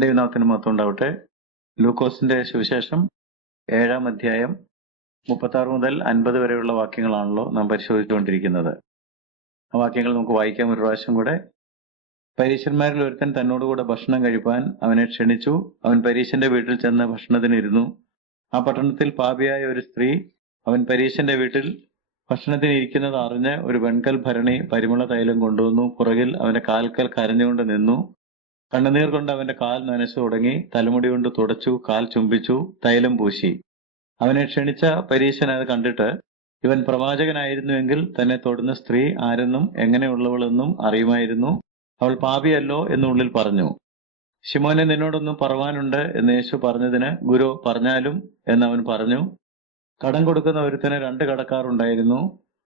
ദൈവനാമത്തിന് മഹത്വം ഉണ്ടാവട്ടെ. ലൂക്കോസിന്റെ സുവിശേഷം 7-ാം അധ്യായം 36 മുതൽ 50 വരെയുള്ള വാക്യങ്ങളാണല്ലോ നാം പരിശോധിച്ചുകൊണ്ടിരിക്കുന്നത്. ആ വാക്യങ്ങൾ നമുക്ക് വായിക്കാം ഒരു പ്രാവശ്യം കൂടെ. പരീശന്മാരിൽ ഒരുത്തൻ തന്നോടുകൂടെ ഭക്ഷണം കഴിപ്പാൻ അവനെ ക്ഷണിച്ചു. അവൻ പരീശന്റെ വീട്ടിൽ ചെന്ന് ഭക്ഷണത്തിനിരുന്നു. ആ പട്ടണത്തിൽ പാപിയായ ഒരു സ്ത്രീ അവൻ പരീശന്റെ വീട്ടിൽ ഭക്ഷണത്തിന് ഇരിക്കുന്നത് അറിഞ്ഞ് ഒരു വെൺകൽ ഭരണി പരിമള തൈലം കൊണ്ടുവന്നു. പുറകിൽ അവന്റെ കാൽക്കൽ കരഞ്ഞുകൊണ്ട് നിന്നു. കണ്ണുനീർ കൊണ്ട് അവന്റെ കാൽ നനച്ചു തുടങ്ങി. തലമുടി കൊണ്ട് തുടച്ചു, കാൽ ചുംബിച്ചു, തൈലം പൂശി. അവനെ ക്ഷണിച്ച പരീശൻ അത് കണ്ടിട്ട് ഇവൻ പ്രവാചകനായിരുന്നുവെങ്കിൽ തന്നെ തൊടുന്ന സ്ത്രീ ആരെന്നും എങ്ങനെയുള്ളവളെന്നും അറിയുമായിരുന്നു. അവൾ പാപിയല്ലോ എന്നുള്ളിൽ പറഞ്ഞു. ശിമോനെ, നിന്നോടൊന്നും പറവാനുണ്ട് എന്ന് യേശു പറഞ്ഞതിന്, ഗുരു പറഞ്ഞാലും എന്നവൻ പറഞ്ഞു. കടം കൊടുക്കുന്ന ഒരുത്തന് 2 കടക്കാർ ഉണ്ടായിരുന്നു.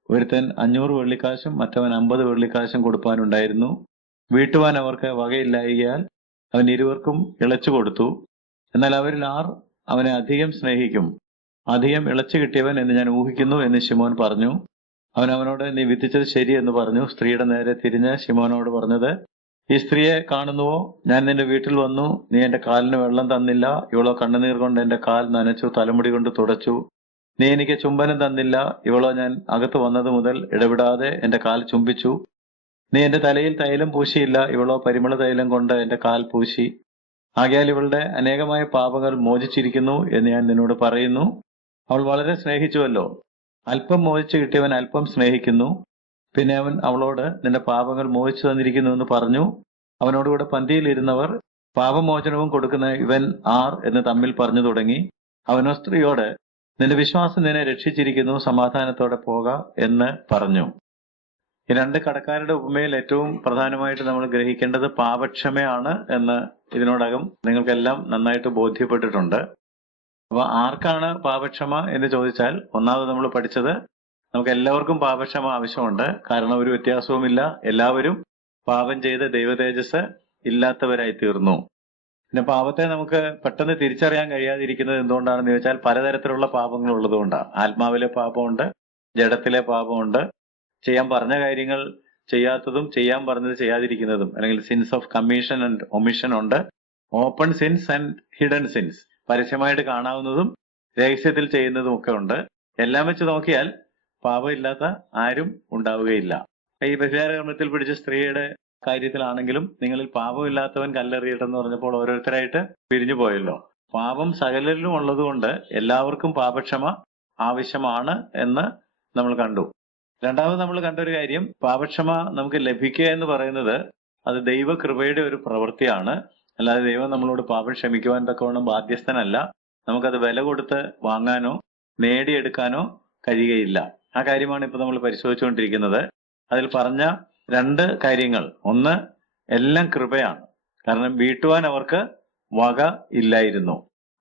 ഒരുത്തൻ 500 വെള്ളിക്കാശും മറ്റവൻ 50 വെള്ളിക്കാശും കൊടുപ്പാനുണ്ടായിരുന്നു. വീട്ടുവാൻ അവർക്ക് വകയില്ലായ്കയാൽ അവൻ ഇരുവർക്കും ഇളച്ചു കൊടുത്തു. എന്നാൽ അവരിൽ ആർ അവനെ അധികം സ്നേഹിക്കും? അധികം ഇളച്ചു കിട്ടിയവൻ എന്ന് ഞാൻ ഊഹിക്കുന്നു എന്ന് ശിമോൻ പറഞ്ഞു. അവൻ അവനോട്, നീ വിധിച്ചത് ശരി എന്ന് പറഞ്ഞു. സ്ത്രീയുടെ നേരെ തിരിഞ്ഞ് ശിമോനോട് പറഞ്ഞത്, ഈ സ്ത്രീയെ കാണുന്നുവോ? ഞാൻ നിന്റെ വീട്ടിൽ വന്നു, നീ എന്റെ കാലിന് വെള്ളം തന്നില്ല. ഇവളോ കണ്ണുനീർ കൊണ്ട് എന്റെ കാൽ നനച്ചു, തലമുടി കൊണ്ട് തുടച്ചു. നീ എനിക്ക് ചുംബനം തന്നില്ല. ഇവളോ ഞാൻ അകത്ത് വന്നത് മുതൽ ഇടവിടാതെ എന്റെ കാൽ ചുംബിച്ചു. നീ എന്റെ തലയിൽ തൈലം പൂശിയില്ല. ഇവളോ പരിമള തൈലം കൊണ്ട് എന്റെ കാൽ പൂശി. ആകയാൽ ഇവളുടെ അനേകമായ പാപങ്ങൾ മോചിച്ചിരിക്കുന്നു എന്ന് ഞാൻ നിന്നോട് പറയുന്നു. അവൾ വളരെ സ്നേഹിച്ചുവല്ലോ. അല്പം മോചിച്ചു കിട്ടിയവൻ അല്പം സ്നേഹിക്കുന്നു. പിന്നെ അവൻ അവളോട്, നിന്റെ പാപങ്ങൾ മോചിച്ചു തന്നിരിക്കുന്നു എന്ന് പറഞ്ഞു. അവനോടുകൂടെ പന്തിയിലിരുന്നവർ പാപമോചനവും കൊടുക്കുന്ന ഇവൻ ആർ എന്ന് തമ്മിൽ പറഞ്ഞു തുടങ്ങി. അവനോ സ്ത്രീയോട്, നിന്റെ വിശ്വാസം നിന്നെ രക്ഷിച്ചിരിക്കുന്നു, സമാധാനത്തോടെ പോക എന്ന് പറഞ്ഞു. ഈ 2 കടക്കാരുടെ ഉപമയിൽ ഏറ്റവും പ്രധാനമായിട്ട് നമ്മൾ ഗ്രഹിക്കേണ്ടത് പാപക്ഷമയാണ് എന്ന് ഇതിനോടകം നിങ്ങൾക്കെല്ലാം നന്നായിട്ട് ബോധ്യപ്പെട്ടിട്ടുണ്ട്. അപ്പൊ ആർക്കാണ് പാപക്ഷമ എന്ന് ചോദിച്ചാൽ, ഒന്നാമത് നമ്മൾ പഠിച്ചത് നമുക്ക് എല്ലാവർക്കും പാപക്ഷമ ആവശ്യമുണ്ട്. കാരണം ഒരു വ്യത്യാസവുമില്ല, എല്ലാവരും പാപം ചെയ്ത് ദൈവതേജസ് ഇല്ലാത്തവരായി തീർന്നു. പിന്നെ പാപത്തെ നമുക്ക് പെട്ടെന്ന് തിരിച്ചറിയാൻ കഴിയാതിരിക്കുന്നത് എന്തുകൊണ്ടാണെന്ന് ചോദിച്ചാൽ, പലതരത്തിലുള്ള പാപങ്ങൾ ഉള്ളതുകൊണ്ടാണ്. ആത്മാവിലെ പാപമുണ്ട്, ജഡത്തിലെ പാപമുണ്ട്, ചെയ്യാൻ പറഞ്ഞ കാര്യങ്ങൾ ചെയ്യാത്തതും ചെയ്യാൻ പറഞ്ഞത് ചെയ്യാതിരിക്കുന്നതും, അല്ലെങ്കിൽ sins of commission and omission ഉണ്ട്. Open sins and hidden sins, പരസ്യമായിട്ട് കാണാവുന്നതും രഹസ്യത്തിൽ ചെയ്യുന്നതും ഒക്കെ ഉണ്ട്. എല്ലാം വെച്ച് നോക്കിയാൽ പാപമില്ലാത്ത ആരും ഉണ്ടാവുകയില്ല. ഈ വ്യഭിചാരകർമ്മത്തിൽ പിടിച്ച സ്ത്രീയുടെ കാര്യത്തിലാണെങ്കിലും നിങ്ങളിൽ പാപമില്ലാത്തവൻ കല്ലെറിയട്ടെന്ന് പറഞ്ഞപ്പോൾ ഓരോരുത്തരായിട്ട് പിരിഞ്ഞു പോയല്ലോ. പാപം സകലരിലും ഉള്ളതുകൊണ്ട് എല്ലാവർക്കും പാപക്ഷമ ആവശ്യമാണ് എന്ന് നമ്മൾ കണ്ടു. രണ്ടാമത് നമ്മൾ കണ്ടൊരു കാര്യം, പാപക്ഷമ നമുക്ക് ലഭിക്കുക എന്ന് പറയുന്നത് അത് ദൈവകൃപയുടെ ഒരു പ്രവൃത്തിയാണ്. അല്ലാതെ ദൈവം നമ്മളോട് പാപം ക്ഷമിക്കുവാൻ തക്കവണ്ണം ബാധ്യസ്ഥനല്ല. നമുക്കത് വില കൊടുത്ത് വാങ്ങാനോ നേടിയെടുക്കാനോ കഴിയുകയില്ല. ആ കാര്യമാണ് ഇപ്പൊ നമ്മൾ പരിശോധിച്ചുകൊണ്ടിരിക്കുന്നത്. അതിൽ പറഞ്ഞ 2 കാര്യങ്ങൾ, ഒന്ന് എല്ലാം കൃപയാണ്. കാരണം വീട്ടുവാൻ അവർക്ക് വക ഇല്ലായിരുന്നു.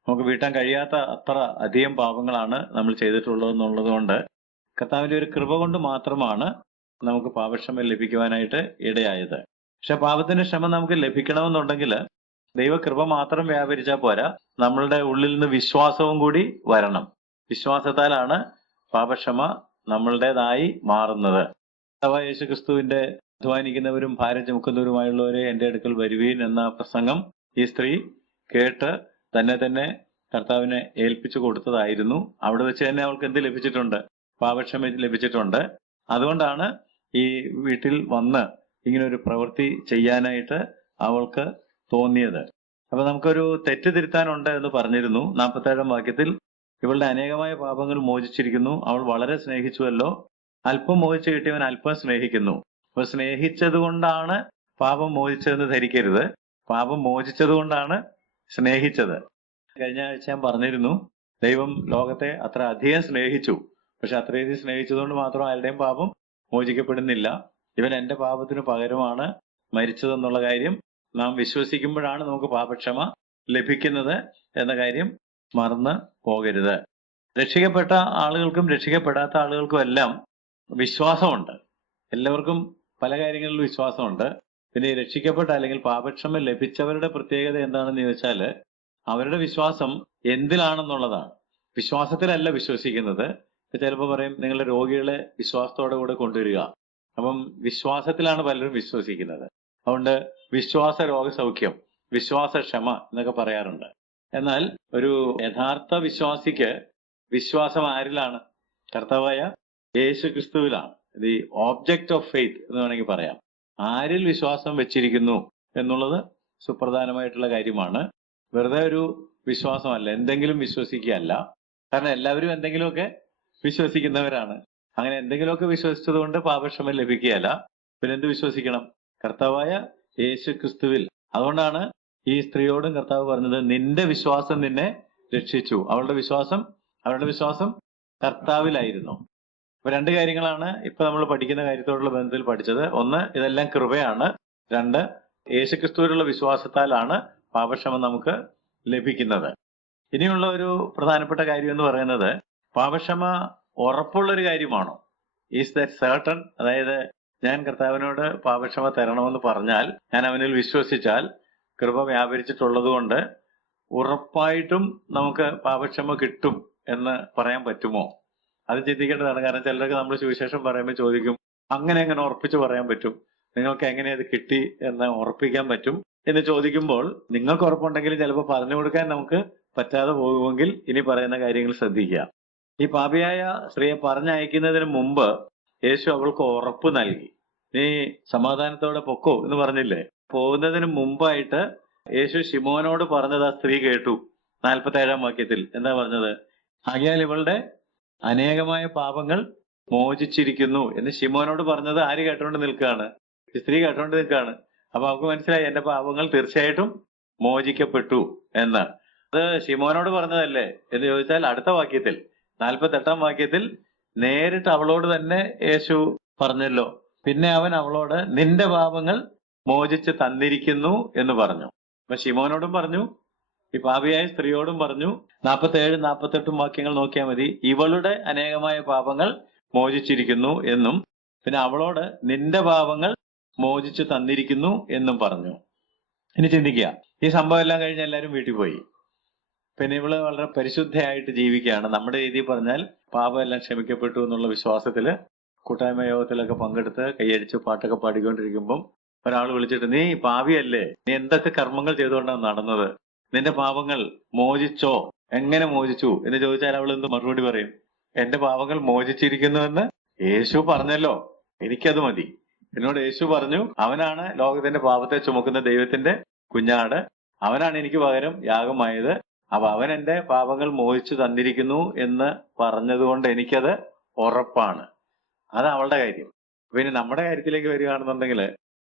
നമുക്ക് വീട്ടാൻ കഴിയാത്ത അത്ര അധികം പാപങ്ങളാണ് നമ്മൾ ചെയ്തിട്ടുള്ളതെന്നുള്ളത് കൊണ്ട് കർത്താവിന്റെ ഒരു കൃപ കൊണ്ട് മാത്രമാണ് നമുക്ക് പാപക്ഷമ ലഭിക്കുവാനായിട്ട് ഇടയായത്. പക്ഷെ പാപത്തിന്റെ ക്ഷമ നമുക്ക് ലഭിക്കണമെന്നുണ്ടെങ്കിൽ ദൈവകൃപ മാത്രം വ്യാപരിച്ചാൽ പോരാ, നമ്മളുടെ ഉള്ളിൽ നിന്ന് വിശ്വാസവും കൂടി വരണം. വിശ്വാസത്താലാണ് പാപക്ഷമ നമ്മളുടേതായി മാറുന്നത്. അഥവാ യേശുക്രിസ്തുവിന്റെ അധ്വാനിക്കുന്നവരും ഭാരം ചുമക്കുന്നവരുമായുള്ളവരെ എന്റെ അടുക്കൽ വരുവീൻ എന്ന പ്രസംഗം ഈ സ്ത്രീ കേട്ട് തന്നെ കർത്താവിനെ ഏൽപ്പിച്ചു കൊടുത്തതായിരുന്നു. അവിടെ വെച്ച് തന്നെ അവൾക്ക് എന്ത് ലഭിച്ചിട്ടുണ്ട്? പാപക്ഷമ ലഭിച്ചിട്ടുണ്ട്. അതുകൊണ്ടാണ് ഈ വീട്ടിൽ വന്ന് ഇങ്ങനെ ഒരു പ്രവൃത്തി ചെയ്യാനായിട്ട് അവൾക്ക് തോന്നിയത്. അപ്പൊ നമുക്കൊരു തെറ്റ് തിരുത്താനുണ്ട് എന്ന് പറഞ്ഞിരുന്നു. 47-ാം വാക്യത്തിൽ ഇവളുടെ അനേകമായ പാപങ്ങൾ മോചിച്ചിരിക്കുന്നു, അവൾ വളരെ സ്നേഹിച്ചുവല്ലോ. അല്പം മോചിച്ചു കിട്ടിയവൻ അല്പം സ്നേഹിക്കുന്നു. അപ്പൊ സ്നേഹിച്ചത് കൊണ്ടാണ് പാപം മോചിച്ചതെന്ന് ധരിക്കരുത്. പാപം മോചിച്ചത് കൊണ്ടാണ് സ്നേഹിച്ചത്. കഴിഞ്ഞ ആഴ്ച ഞാൻ പറഞ്ഞിരുന്നു, ദൈവം ലോകത്തെ അത്ര അധികം സ്നേഹിച്ചു. പക്ഷെ അത്രയധികം സ്നേഹിച്ചതുകൊണ്ട് മാത്രം ആരുടെയും പാപം മോചിക്കപ്പെടുന്നില്ല. ഇവൻ എന്റെ പാപത്തിന് പകരമാണ് മരിച്ചതെന്നുള്ള കാര്യം നാം വിശ്വസിക്കുമ്പോഴാണ് നമുക്ക് പാപക്ഷമ ലഭിക്കുന്നത് എന്ന കാര്യം മറന്ന് പോകരുത്. രക്ഷിക്കപ്പെട്ട ആളുകൾക്കും രക്ഷിക്കപ്പെടാത്ത ആളുകൾക്കും എല്ലാം വിശ്വാസമുണ്ട്. എല്ലാവർക്കും പല കാര്യങ്ങളിലും വിശ്വാസമുണ്ട്. പിന്നെ ഈ രക്ഷിക്കപ്പെട്ട അല്ലെങ്കിൽ പാപക്ഷമ ലഭിച്ചവരുടെ പ്രത്യേകത എന്താണെന്ന് ചോദിച്ചാൽ, അവരുടെ വിശ്വാസം എന്തിലാണെന്നുള്ളതാണ്. വിശ്വാസത്തിലല്ല വിശ്വസിക്കുന്നത്. ചിലപ്പോൾ പറയും, നിങ്ങളുടെ രോഗികളെ വിശ്വാസത്തോടെ കൂടെ കൊണ്ടുവരിക. അപ്പം വിശ്വാസത്തിലാണ് പലരും വിശ്വസിക്കുന്നത്. അതുകൊണ്ട് വിശ്വാസ രോഗസൗഖ്യം, വിശ്വാസക്ഷമ എന്നൊക്കെ പറയാറുണ്ട്. എന്നാൽ ഒരു യഥാർത്ഥ വിശ്വാസിക്ക് വിശ്വാസം ആരിലാണ്? കർത്താവായ യേശു ക്രിസ്തുവിലാണ്. ദി ഓബ്ജക്റ്റ് ഓഫ് ഫെയ്ത്ത് എന്ന് വേണമെങ്കിൽ പറയാം. ആരിൽ വിശ്വാസം വെച്ചിരിക്കുന്നു എന്നുള്ളത് സുപ്രധാനമായിട്ടുള്ള കാര്യമാണ്. വെറുതെ ഒരു വിശ്വാസമല്ല, എന്തെങ്കിലും വിശ്വസിക്കുകയല്ല. കാരണം എല്ലാവരും എന്തെങ്കിലുമൊക്കെ വിശ്വസിക്കുന്നവരാണ്. അങ്ങനെ എന്തെങ്കിലുമൊക്കെ വിശ്വസിച്ചതുകൊണ്ട് പാപക്ഷമ ലഭിക്കുകയല്ല. പിന്നെന്ത് വിശ്വസിക്കണം? കർത്താവായ യേശു ക്രിസ്തുവിൽ. അതുകൊണ്ടാണ് ഈ സ്ത്രീയോടും കർത്താവ് പറഞ്ഞത്, നിന്റെ വിശ്വാസം നിന്നെ രക്ഷിച്ചു. അവരുടെ വിശ്വാസം കർത്താവിലായിരുന്നു. അപ്പൊ രണ്ട് കാര്യങ്ങളാണ് ഇപ്പൊ നമ്മൾ പഠിക്കുന്ന കാര്യത്തോടുള്ള ബന്ധത്തിൽ പഠിച്ചത്. ഒന്ന്, ഇതെല്ലാം കൃപയാണ്. രണ്ട്, യേശുക്രിസ്തുവിലുള്ള വിശ്വാസത്താലാണ് പാപക്ഷമ നമുക്ക് ലഭിക്കുന്നത്. ഇനിയുള്ള ഒരു പ്രധാനപ്പെട്ട കാര്യം എന്ന് പറയുന്നത്, പാപക്ഷമ ഉറപ്പുള്ളൊരു കാര്യമാണോ? Is that certain? അതായത് ഞാൻ കർത്താവിനോട് പാപക്ഷമ തരണമെന്ന് പറഞ്ഞാൽ, ഞാൻ അവനിൽ വിശ്വസിച്ചാൽ, കൃപ വ്യാപരിച്ചിട്ടുള്ളത് കൊണ്ട് ഉറപ്പായിട്ടും നമുക്ക് പാപക്ഷമ കിട്ടും എന്ന് പറയാൻ പറ്റുമോ? അത് ചിന്തിക്കേണ്ടതാണ്. കാരണം ചിലരൊക്കെ നമ്മൾ സുവിശേഷം പറയുമ്പോൾ ചോദിക്കും, അങ്ങനെ എങ്ങനെ ഉറപ്പിച്ച് പറയാൻ പറ്റും? നിങ്ങൾക്ക് എങ്ങനെ അത് കിട്ടി എന്ന് ഉറപ്പിക്കാൻ പറ്റും എന്ന് ചോദിക്കുമ്പോൾ, നിങ്ങൾക്ക് ഉറപ്പുണ്ടെങ്കിൽ ചിലപ്പോൾ പറഞ്ഞു കൊടുക്കാൻ നമുക്ക് പറ്റാതെ പോകുമെങ്കിൽ ഇനി പറയുന്ന കാര്യങ്ങൾ ശ്രദ്ധിക്കുക. ഈ പാപിയായ സ്ത്രീയെ പറഞ്ഞയക്കുന്നതിന് മുമ്പ് യേശു അവൾക്ക് ഉറപ്പ് നൽകി. നീ സമാധാനത്തോടെ പൊക്കോ എന്ന് പറഞ്ഞില്ലേ? പോകുന്നതിന് മുമ്പായിട്ട് യേശു ശിമോനോട് പറഞ്ഞത് ആ സ്ത്രീ കേട്ടു. 47 വാക്യത്തിൽ എന്താ പറഞ്ഞത്? ആകയാൽ ഇവളുടെ അനേകമായ പാപങ്ങൾ മോചിച്ചിരിക്കുന്നു എന്ന് ശിമോനോട് പറഞ്ഞത് ആര് കേട്ടോണ്ട് നിൽക്കുകയാണ്? ഈ സ്ത്രീ കേട്ടോണ്ട് നിൽക്കുകയാണ്. അപ്പൊ അവർക്ക് മനസ്സിലായി, എന്റെ പാപങ്ങൾ തീർച്ചയായിട്ടും മോചിക്കപ്പെട്ടു എന്ന്. അത് ശിമോനോട് പറഞ്ഞതല്ലേ എന്ന് ചോദിച്ചാൽ, അടുത്ത വാക്യത്തിൽ 48 വാക്യത്തിൽ നേരിട്ട് അവളോട് തന്നെ യേശു പറഞ്ഞല്ലോ. പിന്നെ അവൻ അവളോട് നിന്റെ പാപങ്ങൾ മോചിച്ച് തന്നിരിക്കുന്നു എന്ന് പറഞ്ഞു. അപ്പൊ ശിമോനോടും പറഞ്ഞു, ഈ പാപിയായ സ്ത്രീയോടും പറഞ്ഞു. 47, 48 വാക്യങ്ങൾ നോക്കിയാൽ മതി. ഇവളുടെ അനേകമായ പാപങ്ങൾ മോചിച്ചിരിക്കുന്നു എന്നും പിന്നെ അവളോട് നിന്റെ പാപങ്ങൾ മോചിച്ച് തന്നിരിക്കുന്നു എന്നും പറഞ്ഞു. ഇനി ചിന്തിക്കുക, ഈ സംഭവം എല്ലാം കഴിഞ്ഞ് എല്ലാവരും വീട്ടിൽ പോയി. പിന്നെ ഇവള് വളരെ പരിശുദ്ധയായിട്ട് ജീവിക്കുകയാണ്. നമ്മുടെ രീതിയിൽ പറഞ്ഞാൽ പാപം എല്ലാം ക്ഷമിക്കപ്പെട്ടു എന്നുള്ള വിശ്വാസത്തില് കൂട്ടായ്മ യോഗത്തിലൊക്കെ പങ്കെടുത്ത് കൈയടിച്ച് പാട്ടൊക്കെ പാടിക്കൊണ്ടിരിക്കുമ്പം ഒരാൾ വിളിച്ചിട്ട്, നീ പാപിയല്ലേ, നീ എന്തൊക്കെ കർമ്മങ്ങൾ ചെയ്തുകൊണ്ടാണ് നടന്നത്, നിന്റെ പാപങ്ങൾ മോചിച്ചോ, എങ്ങനെ മോചിച്ചു എന്ന് ചോദിച്ചാൽ അവൾ എന്ത് മറുപടി പറയും? എന്റെ പാപങ്ങൾ മോചിച്ചിരിക്കുന്നുവെന്ന് യേശു പറഞ്ഞല്ലോ, എനിക്കത് മതി. എന്നോട് യേശു പറഞ്ഞു, അവനാണ് ലോകത്തിന്റെ പാപത്തെ ചുമക്കുന്ന ദൈവത്തിന്റെ കുഞ്ഞാട്, അവനാണ് എനിക്ക് പകരം യാഗമായത്. അപ്പൊ അവൻ എന്റെ പാപങ്ങൾ മോചിച്ചു തന്നിരിക്കുന്നു എന്ന് പറഞ്ഞതുകൊണ്ട് എനിക്കത് ഉറപ്പാണ്. അത് അവളുടെ കാര്യം. പിന്നെ നമ്മുടെ കാര്യത്തിലേക്ക് വരികയാണെന്നുണ്ടെങ്കിൽ,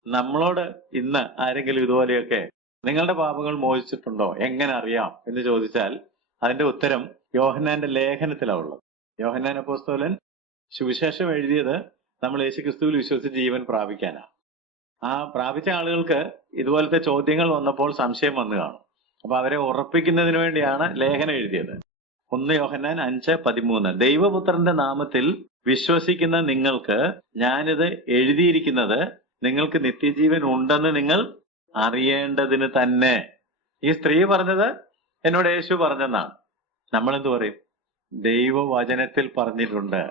നമ്മളോട് ഇന്ന് ആരെങ്കിലും ഇതുപോലെയൊക്കെ നിങ്ങളുടെ പാപങ്ങൾ മോചിച്ചിട്ടുണ്ടോ, എങ്ങനെ അറിയാം എന്ന് ചോദിച്ചാൽ അതിന്റെ ഉത്തരം യോഹന്നാന്റെ ലേഖനത്തിലാണുള്ളത്. യോഹന്നാൻ അപ്പോസ്തലൻ സുവിശേഷം എഴുതിയത് നമ്മൾ യേശുക്രിസ്തുവിൽ വിശ്വസിച്ച് ജീവൻ പ്രാപിക്കാനാണ്. ആ പ്രാപിച്ച ആളുകൾക്ക് ഇതുപോലത്തെ ചോദ്യങ്ങൾ വന്നപ്പോൾ സംശയം വന്നു കാണും. അപ്പൊ അവരെ ഉറപ്പിക്കുന്നതിന് വേണ്ടിയാണ് ലേഖനം എഴുതിയത്. 1 യോഹന്നാൻ 5:13 ദൈവപുത്രന്റെ നാമത്തിൽ വിശ്വസിക്കുന്ന നിങ്ങൾക്ക് ഞാനിത് എഴുതിയിരിക്കുന്നത് നിങ്ങൾക്ക് നിത്യജീവൻ ഉണ്ടെന്ന് നിങ്ങൾ അറിയേണ്ടതിന് തന്നെ. ഈ സ്ത്രീ പറഞ്ഞത് എന്നോട് യേശു പറഞ്ഞെന്നാണ്. നമ്മളെന്ത് പറയും? ദൈവവചനത്തിൽ പറഞ്ഞിട്ടുണ്ട്.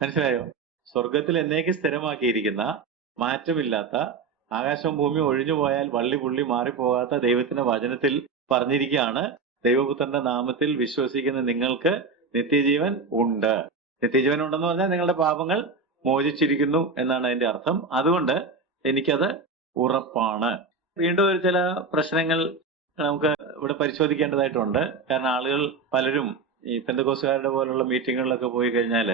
മനസ്സിലായോ? സ്വർഗത്തിൽ എന്നേക്ക് സ്ഥിരമാക്കിയിരിക്കുന്ന, മാറ്റമില്ലാത്ത, ആകാശവും ഭൂമിയും ഒഴിഞ്ഞു പോയാൽ വള്ളി പുള്ളി മാറിപ്പോകാത്ത ദൈവത്തിന്റെ വചനത്തിൽ പറഞ്ഞിരിക്കുകയാണ്, ദൈവപുത്രന്റെ നാമത്തിൽ വിശ്വസിക്കുന്ന നിങ്ങൾക്ക് നിത്യജീവൻ ഉണ്ട്. നിത്യജീവൻ ഉണ്ടെന്ന് പറഞ്ഞാൽ നിങ്ങളുടെ പാപങ്ങൾ മോചിച്ചിരിക്കുന്നു എന്നാണ് അതിന്റെ അർത്ഥം. അതുകൊണ്ട് എനിക്കത് ഉറപ്പാണ്. വീണ്ടും ഒരു ചില പ്രശ്നങ്ങൾ നമുക്ക് ഇവിടെ പരിശോധിക്കേണ്ടതായിട്ടുണ്ട്. കാരണം ആളുകൾ പലരും ഈ പെന്തക്കോസ്തുകാരുടെ പോലുള്ള മീറ്റിങ്ങുകളിലൊക്കെ പോയി കഴിഞ്ഞാൽ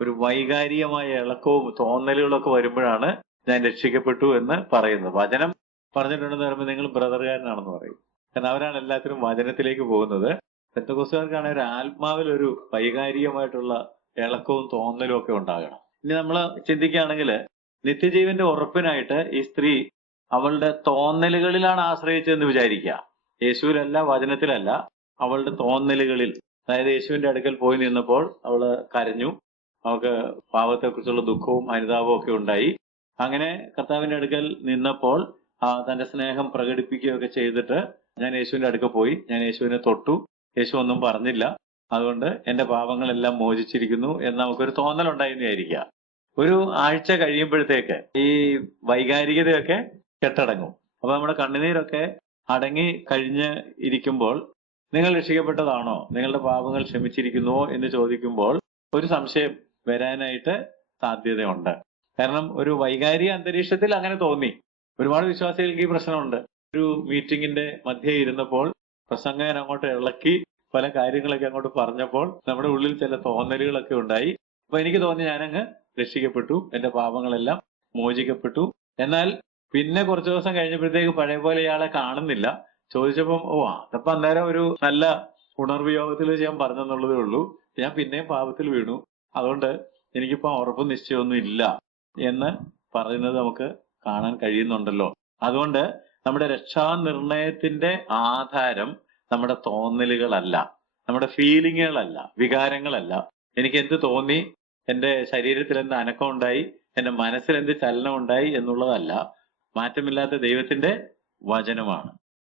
ഒരു വൈകാരികമായ ഇളക്കവും തോന്നലുകളൊക്കെ വരുമ്പോഴാണ് ഞാൻ രക്ഷിക്കപ്പെട്ടു എന്ന് പറയുന്നത്. വചനം പറഞ്ഞിട്ടുണ്ടെന്ന് പറയുമ്പോൾ നിങ്ങൾ ബ്രദറുകാരനാണെന്ന് പറയും. കാരണം അവരാണ് എല്ലാത്തിനും വചനത്തിലേക്ക് പോകുന്നത്. പെന്തക്കോസ്തുകാർക്കാണ് ഒരു ആത്മാവിൽ ഒരു വൈകാരികമായിട്ടുള്ള ഇളക്കവും തോന്നലും ഒക്കെ ഉണ്ടാകണം. ഇനി നമ്മൾ ചിന്തിക്കുകയാണെങ്കിൽ, നിത്യജീവന്റെ ഉറപ്പിനായിട്ട് ഈ സ്ത്രീ അവളുടെ തോന്നലുകളിലാണ് ആശ്രയിച്ചതെന്ന് വിചാരിക്കുക. യേശുവിലല്ല, വചനത്തിലല്ല, അവളുടെ തോന്നലുകളിൽ. അതായത് യേശുവിന്റെ അടുക്കൽ പോയി നിന്നപ്പോൾ അവള് കരഞ്ഞു, അവൾക്ക് പാപത്തെക്കുറിച്ചുള്ള ദുഃഖവും അനുതാപവും ഒക്കെ ഉണ്ടായി. അങ്ങനെ കർത്താവിന്റെ അടുക്കൽ നിന്നപ്പോൾ തന്റെ സ്നേഹം പ്രകടിപ്പിക്കുകയൊക്കെ ചെയ്തിട്ട്, ഞാൻ യേശുവിന്റെ അടുക്കൽ പോയി, ഞാൻ യേശുവിനെ തൊട്ടു, യേശു ഒന്നും പറഞ്ഞില്ല, അതുകൊണ്ട് എന്റെ പാപങ്ങളെല്ലാം മോചിച്ചിരിക്കുന്നു എന്ന് നമുക്കൊരു തോന്നലുണ്ടായെന്ന് വിചാരിക്കുക. ഒരു ആഴ്ച കഴിയുമ്പോഴത്തേക്ക് ഈ വൈകാരികതയൊക്കെ കെട്ടടങ്ങും. അപ്പൊ നമ്മുടെ കണ്ണുനീരൊക്കെ അടങ്ങി കഴിഞ്ഞ് ഇരിക്കുമ്പോൾ നിങ്ങൾ രക്ഷിക്കപ്പെട്ടതാണോ, നിങ്ങളുടെ പാപങ്ങൾ ക്ഷമിച്ചിരിക്കുന്നുവോ എന്ന് ചോദിക്കുമ്പോൾ ഒരു സംശയം വരാനായിട്ട് സാധ്യതയുണ്ട്. കാരണം ഒരു വൈകാരിക അന്തരീക്ഷത്തിൽ അങ്ങനെ തോന്നി. ഒരുപാട് വിശ്വാസികൾക്ക് ഈ പ്രശ്നമുണ്ട്. ഒരു മീറ്റിംഗിന്റെ മധ്യേ ഇരുന്നപ്പോൾ പ്രസംഗകൻ അങ്ങോട്ട് ഇളക്കി പല കാര്യങ്ങളൊക്കെ അങ്ങോട്ട് പറഞ്ഞപ്പോൾ നമ്മുടെ ഉള്ളിൽ ചില തോന്നലുകളൊക്കെ ഉണ്ടായി. അപ്പൊ എനിക്ക് തോന്നി ഞാനങ്ങ് രക്ഷിക്കപ്പെട്ടു, എന്റെ പാപങ്ങളെല്ലാം മോചിക്കപ്പെട്ടു. എന്നാൽ പിന്നെ കുറച്ചു ദിവസം കഴിഞ്ഞപ്പോഴത്തേക്ക് പഴയ പോലെ ഇയാളെ കാണുന്നില്ല. ചോദിച്ചപ്പം അതപ്പോ അന്നേരം ഒരു നല്ല ഉണർവ് യോഗത്തിൽ വെച്ച് ഞാൻ പറഞ്ഞെന്നുള്ളതേ ഉള്ളൂ, ഞാൻ പിന്നെയും പാപത്തിൽ വീണു, അതുകൊണ്ട് എനിക്കിപ്പോ ഉറപ്പും നിശ്ചയമൊന്നും ഇല്ല എന്ന് പറയുന്നത് നമുക്ക് കാണാൻ കഴിയുന്നുണ്ടല്ലോ. അതുകൊണ്ട് നമ്മുടെ രക്ഷാനിർണയത്തിന്റെ ആധാരം നമ്മുടെ തോന്നലുകളല്ല, നമ്മുടെ ഫീലിങ്ങുകളല്ല, വികാരങ്ങളല്ല. എനിക്ക് എന്ത് തോന്നി, എന്റെ ശരീരത്തിൽ എന്ത് അനക്കം ഉണ്ടായി, എന്റെ മനസ്സിൽ എന്ത് ചലനം ഉണ്ടായി എന്നുള്ളതല്ല, മാറ്റമില്ലാത്ത ദൈവത്തിന്റെ വചനമാണ്.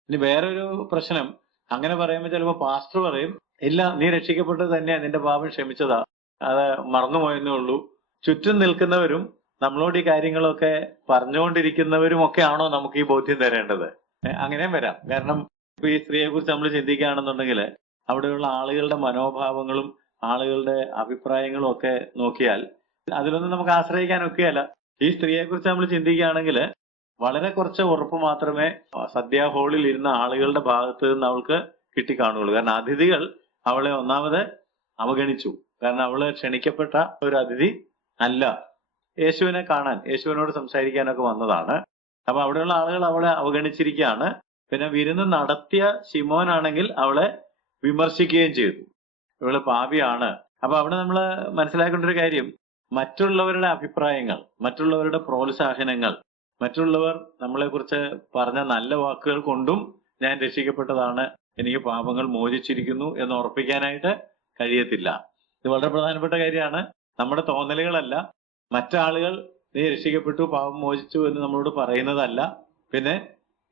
ഇനി വേറൊരു പ്രശ്നം, അങ്ങനെ പറയുമ്പോൾ ചിലപ്പോൾ പാസ്റ്റർ പറയും, ഇല്ല നീ രക്ഷിക്കപ്പെട്ടത് തന്നെയാ, നിന്റെ പാപം ക്ഷമിച്ചതാ, അത് മറന്നുപോയെന്നേ ഉള്ളൂ. ചുറ്റും നിൽക്കുന്നവരും നമ്മളോട് ഈ കാര്യങ്ങളൊക്കെ പറഞ്ഞുകൊണ്ടിരിക്കുന്നവരും ഒക്കെ ആണോ നമുക്ക് ഈ ബോധ്യം തരേണ്ടത്? അങ്ങനെയും വരാം. കാരണം ഇപ്പൊ ഈ സ്ത്രീയെ കുറിച്ച് നമ്മൾ ചിന്തിക്കുകയാണെന്നുണ്ടെങ്കിൽ അവിടെയുള്ള ആളുകളുടെ മനോഭാവങ്ങളും ആളുകളുടെ അഭിപ്രായങ്ങളും ഒക്കെ നോക്കിയാൽ അതിലൊന്നും നമുക്ക് ആശ്രയിക്കാൻ ഒക്കെയല്ല. ഈ സ്ത്രീയെ കുറിച്ച് നമ്മൾ ചിന്തിക്കുകയാണെങ്കിൽ വളരെ കുറച്ച് ഉറപ്പ് മാത്രമേ സദ്യ ഹാളിൽ ഇരുന്ന ആളുകളുടെ ഭാഗത്ത് നിന്ന് അവൾക്ക് കിട്ടിക്കാണുള്ളൂ. കാരണം അതിഥികൾ അവളെ ഒന്നാമത് അവഗണിച്ചു. കാരണം അവള് ക്ഷണിക്കപ്പെട്ട ഒരു അതിഥി അല്ല, യേശുവിനെ കാണാൻ, യേശുവിനോട് സംസാരിക്കാനൊക്കെ വന്നതാണ്. അപ്പൊ അവിടെയുള്ള ആളുകൾ അവളെ അവഗണിച്ചിരിക്കുകയാണ്. പിന്നെ വിരുന്ന് നടത്തിയ ശിമോനാണെങ്കിൽ അവളെ വിമർശിക്കുകയും ചെയ്തു, ഇവള് പാപിയാണ്. അപ്പൊ അവിടെ നമ്മൾ മനസ്സിലാക്കേണ്ട ഒരു കാര്യം, മറ്റുള്ളവരുടെ അഭിപ്രായങ്ങൾ, മറ്റുള്ളവരുടെ പ്രോത്സാഹനങ്ങൾ, മറ്റുള്ളവർ നമ്മളെ കുറിച്ച് പറഞ്ഞ നല്ല വാക്കുകൾ കൊണ്ടും ഞാൻ രക്ഷിക്കപ്പെട്ടതാണ്, എനിക്ക് പാപങ്ങൾ മോചിച്ചിരിക്കുന്നു എന്ന് ഉറപ്പിക്കാനായിട്ട് കഴിയത്തില്ല. ഇത് വളരെ പ്രധാനപ്പെട്ട കാര്യമാണ്. നമ്മുടെ തോന്നലുകളല്ല, മറ്റാളുകൾ നീ രക്ഷിക്കപ്പെട്ടു, പാപം മോചിച്ചു എന്ന് നമ്മളോട് പറയുന്നതല്ല. പിന്നെ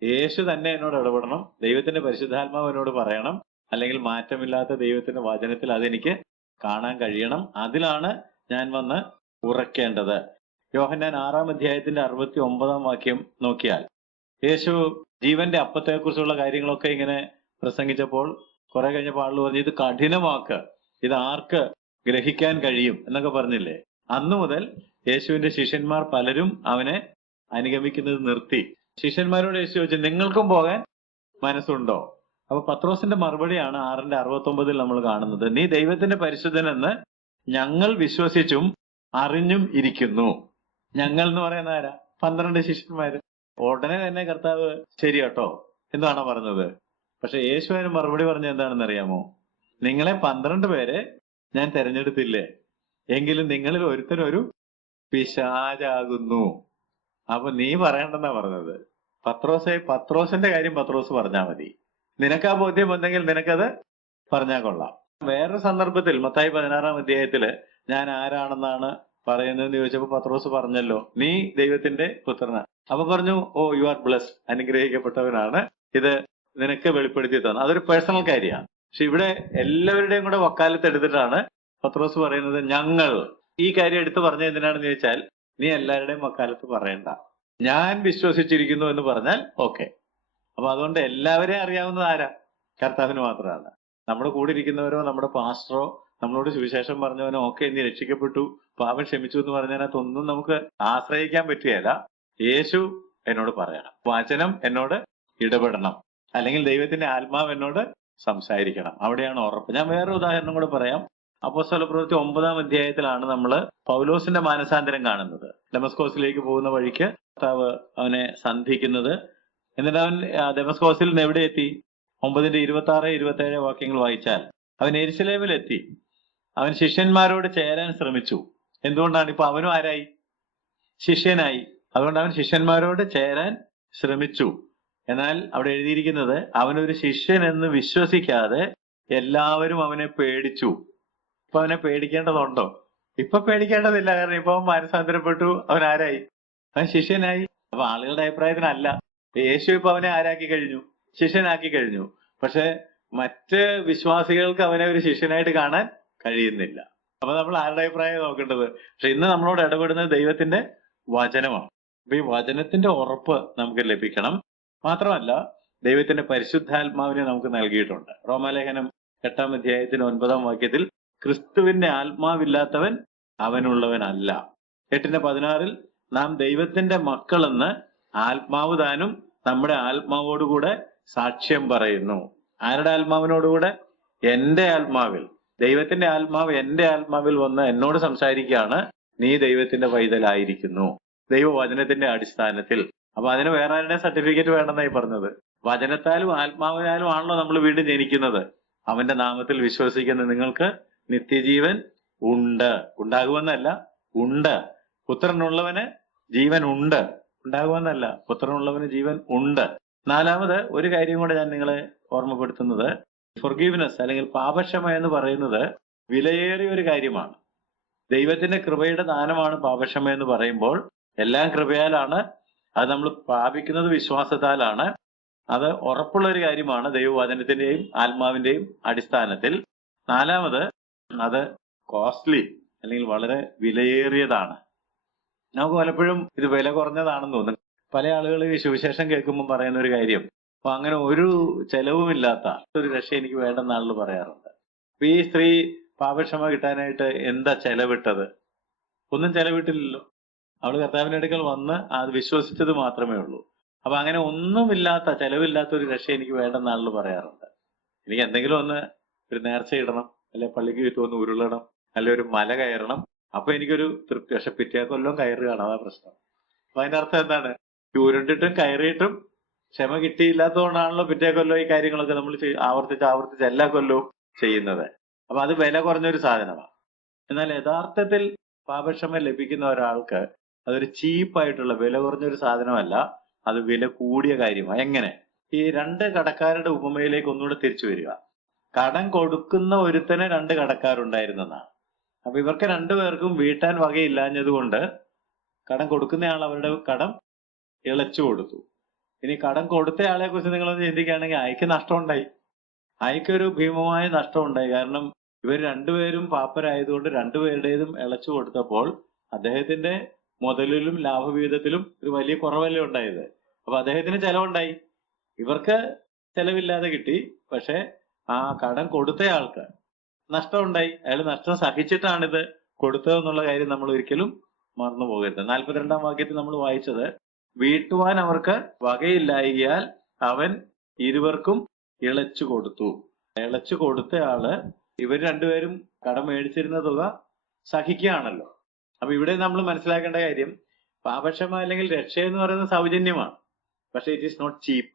യേശു തന്നെ എന്നോട് ഇടപെടണം, ദൈവത്തിന്റെ പരിശുദ്ധാത്മാവ് എന്നോട് പറയണം, അല്ലെങ്കിൽ മാറ്റമില്ലാത്ത ദൈവത്തിന്റെ വചനത്തിൽ അതെനിക്ക് കാണാൻ കഴിയണം. അതിലാണ് ഞാൻ വന്ന് ഉറക്കേണ്ടത്. യോഹന്നാൻ 6-ാം അധ്യായത്തിന്റെ 69-ാം വാക്യം നോക്കിയാൽ യേശു ജീവന്റെ അപ്പത്തെക്കുറിച്ചുള്ള കാര്യങ്ങളൊക്കെ ഇങ്ങനെ പ്രസംഗിച്ചപ്പോൾ കുറെ കഴിഞ്ഞപ്പോൾ ആളുകൾ പറഞ്ഞു, ഇത് കഠിനവാക്ക്, ഇത് ആർക്ക് ഗ്രഹിക്കാൻ കഴിയും എന്നൊക്കെ പറഞ്ഞില്ലേ. അന്നു മുതൽ യേശുവിന്റെ ശിഷ്യന്മാർ പലരും അവനെ അനുഗമിക്കുന്നത് നിർത്തി. ശിഷ്യന്മാരോട് യേശു ചോദിച്ചു, നിങ്ങൾക്കും പോകാൻ മനസ്സുണ്ടോ? അപ്പൊ പത്രോസിന്റെ മറുപടിയാണ് 6:69 നമ്മൾ കാണുന്നത്, നീ ദൈവത്തിന്റെ പരിശുദ്ധനെന്ന് ഞങ്ങൾ വിശ്വസിച്ചും അറിഞ്ഞും ഇരിക്കുന്നു. ഞങ്ങൾ എന്ന് പറയുന്ന ആരാ? 12 ശിഷ്യന്മാര്. ഉടനെ തന്നെ കർത്താവ് ശരി കേട്ടോ എന്നാണോ പറഞ്ഞത്? പക്ഷെ യേശു അതിന് മറുപടി പറഞ്ഞത് എന്താണെന്ന് അറിയാമോ? നിങ്ങളെ 12 പേരെ ഞാൻ തെരഞ്ഞെടുത്തില്ലേ, എങ്കിലും നിങ്ങളിൽ ഒരുത്തനൊരു പിശാചാകുന്നു. അപ്പൊ നീ പറയണ്ടെന്നാ പറഞ്ഞത്. പത്രോസിന്റെ കാര്യം പത്രോസ് പറഞ്ഞാൽ മതി. നിനക്ക് ആ ബോധ്യം വന്നെങ്കിൽ നിനക്കത് പറഞ്ഞാൽ കൊള്ളാം. വേറൊരു സന്ദർഭത്തിൽ മത്തായി 16-ാം അധ്യായത്തില് ഞാൻ ആരാണെന്നാണ് പറയുന്നതെന്ന് ചോദിച്ചപ്പോ പത്രോസ് പറഞ്ഞല്ലോ, നീ ദൈവത്തിന്റെ പുത്രനാണ്. അപ്പൊ പറഞ്ഞു, യു ആർ ബ്ലെസ്ഡ്, അനുഗ്രഹിക്കപ്പെട്ടവനാണ്, ഇത് നിനക്ക് വെളിപ്പെടുത്തി തന്നു. അതൊരു പേഴ്സണൽ കാര്യമാണ്. പക്ഷെ ഇവിടെ എല്ലാവരുടെയും കൂടെ വക്കാലത്ത് എടുത്തിട്ടാണ് പത്രോസ് പറയുന്നത്, ഞങ്ങൾ. ഈ കാര്യം എടുത്തു പറഞ്ഞത് എന്തിനാണെന്ന് ചോദിച്ചാൽ, നീ എല്ലാവരുടെയും വക്കാലത്ത് പറയണ്ട, ഞാൻ വിശ്വസിച്ചിരിക്കുന്നു എന്ന് പറഞ്ഞാൽ ഓക്കെ. അപ്പൊ അതുകൊണ്ട് എല്ലാവരെയും അറിയാവുന്നത് ആരാ? കർത്താവിന് മാത്രമാണ്. നമ്മുടെ കൂടെ ഇരിക്കുന്നവരോ നമ്മുടെ പാസ്റ്ററോ നമ്മളോട് സുവിശേഷം പറഞ്ഞവനോ ഒക്കെ നീ രക്ഷിക്കപ്പെട്ടു, പാപം ക്ഷമിച്ചു എന്ന് പറഞ്ഞതിനകത്തൊന്നും നമുക്ക് ആശ്രയിക്കാൻ പറ്റുകയില്ല. യേശു എന്നോട് പറയണം, വചനം എന്നോട് ഇടപെടണം, അല്ലെങ്കിൽ ദൈവത്തിന്റെ ആത്മാവ് എന്നോട് സംസാരിക്കണം. അവിടെയാണ് ഉറപ്പ്. ഞാൻ വേറെ ഉദാഹരണം കൂടെ പറയാം. അപ്പോസ്തലപ്രവൃത്തി 9-ാം അധ്യായത്തിലാണ് നമ്മൾ പൗലോസിന്റെ മാനസാന്തരം കാണുന്നത്. ഡെമസ്കോസിലേക്ക് പോകുന്ന വഴിക്ക് കർത്താവ് അവനെ സന്ധിക്കുന്നത്. എന്നിട്ട് അവൻ ഡെമസ്കോസിൽ നിന്ന് എവിടെ എത്തി? 9:26-27 വാക്യങ്ങൾ വായിച്ചാൽ അവൻ യെരുശലേമിലെത്തി. അവൻ ശിഷ്യന്മാരോട് ചേരാൻ ശ്രമിച്ചു. എന്തുകൊണ്ടാണ്? ഇപ്പൊ അവനും ആരായി? ശിഷ്യനായി. അതുകൊണ്ട് അവൻ ശിഷ്യന്മാരോട് ചേരാൻ ശ്രമിച്ചു. എന്നാൽ അവിടെ എഴുതിയിരിക്കുന്നത്, അവനൊരു ശിഷ്യൻ എന്ന് വിശ്വസിക്കാതെ എല്ലാവരും അവനെ പേടിച്ചു. ഇപ്പൊ അവനെ പേടിക്കേണ്ടതുണ്ടോ? ഇപ്പൊ പേടിക്കേണ്ടതില്ല. കാരണം ഇപ്പൊ അവൻ മാനസാന്തരപ്പെട്ടു, അവൻ ആരായി? അവൻ ശിഷ്യനായി. അപ്പൊ ആളുകളുടെ അഭിപ്രായത്തിനല്ല, യേശു ഇപ്പൊ അവനെ ആരാക്കി കഴിഞ്ഞു? ശിഷ്യനാക്കി കഴിഞ്ഞു. പക്ഷെ മറ്റ് വിശ്വാസികൾക്ക് അവനെ ഒരു ശിഷ്യനായിട്ട് കാണാൻ കഴിയുന്നില്ല. അപ്പൊ നമ്മൾ ആരുടെ അഭിപ്രായം നോക്കേണ്ടത്? പക്ഷെ ഇന്ന് നമ്മളോട് ഇടപെടുന്നത് ദൈവത്തിന്റെ വചനമാണ്. അപ്പൊ ഈ വചനത്തിന്റെ ഉറപ്പ് നമുക്ക് ലഭിക്കണം. മാത്രമല്ല, ദൈവത്തിന്റെ പരിശുദ്ധാത്മാവിനെ നമുക്ക് നൽകിയിട്ടുണ്ട്. റോമാലേഖനം 8-ാം അധ്യായത്തിന് 9-ാം വാക്യത്തിൽ ക്രിസ്തുവിന്റെ ആത്മാവില്ലാത്തവൻ അവനുള്ളവനല്ല. 8:16 നാം ദൈവത്തിന്റെ മക്കളെന്ന് ആത്മാവ് താനും നമ്മുടെ ആത്മാവോടുകൂടെ സാക്ഷ്യം പറയുന്നു. ആരുടെ ആത്മാവിനോടുകൂടെ? എന്റെ ആത്മാവിൽ. ദൈവത്തിന്റെ ആത്മാവ് എന്റെ ആത്മാവിൽ വന്ന് എന്നോട് സംസാരിക്കുകയാണ്, നീ ദൈവത്തിന്റെ പൈതലായിരിക്കുന്നു, ദൈവവചനത്തിന്റെ അടിസ്ഥാനത്തിൽ. അപ്പൊ അതിന് വേറെ ആരുടെ സർട്ടിഫിക്കറ്റ് വേണ്ടെന്നായി പറഞ്ഞത്? വചനത്താലും ആത്മാവിനാലും ആണല്ലോ നമ്മൾ വീണ്ടും ജനിക്കുന്നത്. അവന്റെ നാമത്തിൽ വിശ്വസിക്കുന്ന നിങ്ങൾക്ക് നിത്യജീവൻ ഉണ്ട്. ഉണ്ടാകുമെന്നല്ല, ഉണ്ട്. പുത്രനുള്ളവന് ജീവൻ ഉണ്ട്. ഉണ്ടാകുമെന്നല്ല, പുത്രനുള്ളവന് ജീവൻ ഉണ്ട്. 4-മത് ഒരു കാര്യം കൂടെ ഞാൻ നിങ്ങളെ ഓർമ്മപ്പെടുത്തുന്നത്, ഫൊർഗീവ്നെസ് അല്ലെങ്കിൽ പാപക്ഷമ എന്ന് പറയുന്നത് വിലയേറിയ ഒരു കാര്യമാണ്. ദൈവത്തിന്റെ കൃപയുടെ ദാനമാണ് പാപക്ഷമ എന്ന് പറയുമ്പോൾ. എല്ലാം കൃപയാലാണ്. അത് നമ്മൾ പ്രാപിക്കുന്നത് വിശ്വാസത്താലാണ്. അത് ഉറപ്പുള്ള ഒരു കാര്യമാണ് ദൈവവചനത്തിന്റെയും ആത്മാവിന്റെയും അടിസ്ഥാനത്തിൽ. 4-മത് അത് കോസ്റ്റ്ലി അല്ലെങ്കിൽ വളരെ വിലയേറിയതാണ്. നമുക്ക് പലപ്പോഴും ഇത് വില കുറഞ്ഞതാണെന്ന് തോന്നും. പല ആളുകൾ ഈ സുവിശേഷം കേൾക്കുമ്പോൾ പറയുന്ന ഒരു കാര്യം, അപ്പൊ അങ്ങനെ ഒരു ചെലവുമില്ലാത്ത ഒരു രക്ഷ എനിക്ക് വേണ്ടെന്നാളുകൾ പറയാറുണ്ട്. അപ്പൊ ഈ സ്ത്രീ പാപക്ഷമ കിട്ടാനായിട്ട് എന്താ ചെലവിട്ടത്? ഒന്നും ചെലവിട്ടില്ലല്ലോ. അവൾ കർത്താവിന്റെ അടുക്കൽ വന്ന് അത് വിശ്വസിച്ചത് മാത്രമേ ഉള്ളൂ. അപ്പൊ അങ്ങനെ ഒന്നുമില്ലാത്ത, ചെലവില്ലാത്ത ഒരു രക്ഷ എനിക്ക് വേണ്ടെന്നാളുകൾ പറയാറുണ്ട്. എനിക്ക് എന്തെങ്കിലും ഒന്ന് ഒരു നേർച്ച ഇടണം, അല്ലെ പള്ളിക്ക് ചുറ്റും ഒന്ന് ഉരുളണം, അല്ലെ ഒരു മല കയറണം, അപ്പൊ എനിക്കൊരു തൃപ്തി. പക്ഷെ പിറ്റേ കൊല്ലം കയറുകയാണ്, അതാ പ്രശ്നം. അപ്പൊ അതിന്റെ അർത്ഥം എന്താണ്? ഈ ഉരുണ്ടിട്ടും കയറിയിട്ടും ക്ഷമ കിട്ടിയില്ലാത്തതുകൊണ്ടാണല്ലോ പിറ്റേ കൊല്ലം ഈ കാര്യങ്ങളൊക്കെ നമ്മൾ ആവർത്തിച്ച് എല്ലാ കൊല്ലവും ചെയ്യുന്നത്. അപ്പൊ അത് വില കുറഞ്ഞൊരു സാധനമാണ്. എന്നാൽ യഥാർത്ഥത്തിൽ പാപക്ഷമ ലഭിക്കുന്ന ഒരാൾക്ക് അതൊരു ചീപ്പായിട്ടുള്ള വില കുറഞ്ഞൊരു സാധനമല്ല, അത് വില കൂടിയ കാര്യമാണ്. എങ്ങനെ? ഈ 2 കടക്കാരുടെ ഉപമയിലേക്ക് ഒന്നുകൂടെ തിരിച്ചു വരിക. കടം കൊടുക്കുന്ന ഒരുത്തന് 2 കടക്കാരുണ്ടായിരുന്നെന്നാണ്. അപ്പൊ ഇവർക്ക് 2 പേർക്കും വീട്ടാൻ വകയില്ലാഞ്ഞത് കൊണ്ട് കടം കൊടുക്കുന്നയാൾ അവരുടെ കടം ഇളച്ചു കൊടുത്തു. ഇനി കടം കൊടുത്തയാളെ കുറിച്ച് നിങ്ങളൊന്ന് ചിന്തിക്കുകയാണെങ്കിൽ അയക്ക് നഷ്ടമുണ്ടായി. അയക്കൊരു ഭീമമായ നഷ്ടമുണ്ടായി. കാരണം ഇവർ 2 പേരും പാപ്പരായതുകൊണ്ട് 2 പേരുടേതും ഇളച്ചു കൊടുത്തപ്പോൾ അദ്ദേഹത്തിന്റെ മുതലിലും ലാഭവിഹിതത്തിലും ഒരു വലിയ കുറവല്ലേ ഉണ്ടായത്. അപ്പൊ അദ്ദേഹത്തിന് ചെലവുണ്ടായി. ഇവർക്ക് ചെലവില്ലാതെ കിട്ടി, പക്ഷെ ആ കടം കൊടുത്തയാൾക്ക് നഷ്ടമുണ്ടായി. അയാൾ നഷ്ടം സഹിച്ചിട്ടാണിത് കൊടുത്തതെന്നുള്ള കാര്യം നമ്മൾ ഒരിക്കലും മറന്നു പോകരുത്. 42-ാം വാക്യത്തിൽ നമ്മൾ വായിച്ചത്, വീട്ടുവാൻ അവർക്ക് വകയില്ലായികയാൽ അവൻ ഇരുവർക്കും ഇളച്ചു കൊടുത്തു. ഇളച്ചു കൊടുത്തയാള് ഇവർ 2 പേരും കടം മേടിച്ചിരുന്ന തുക സഹിക്കുകയാണല്ലോ. അപ്പൊ ഇവിടെ നമ്മൾ മനസ്സിലാക്കേണ്ട കാര്യം, പാപക്ഷമ അല്ലെങ്കിൽ രക്ഷ എന്ന് പറയുന്നത് സൗജന്യമാണ്. പക്ഷെ ഇറ്റ് ഈസ് നോട്ട് ചീപ്പ്.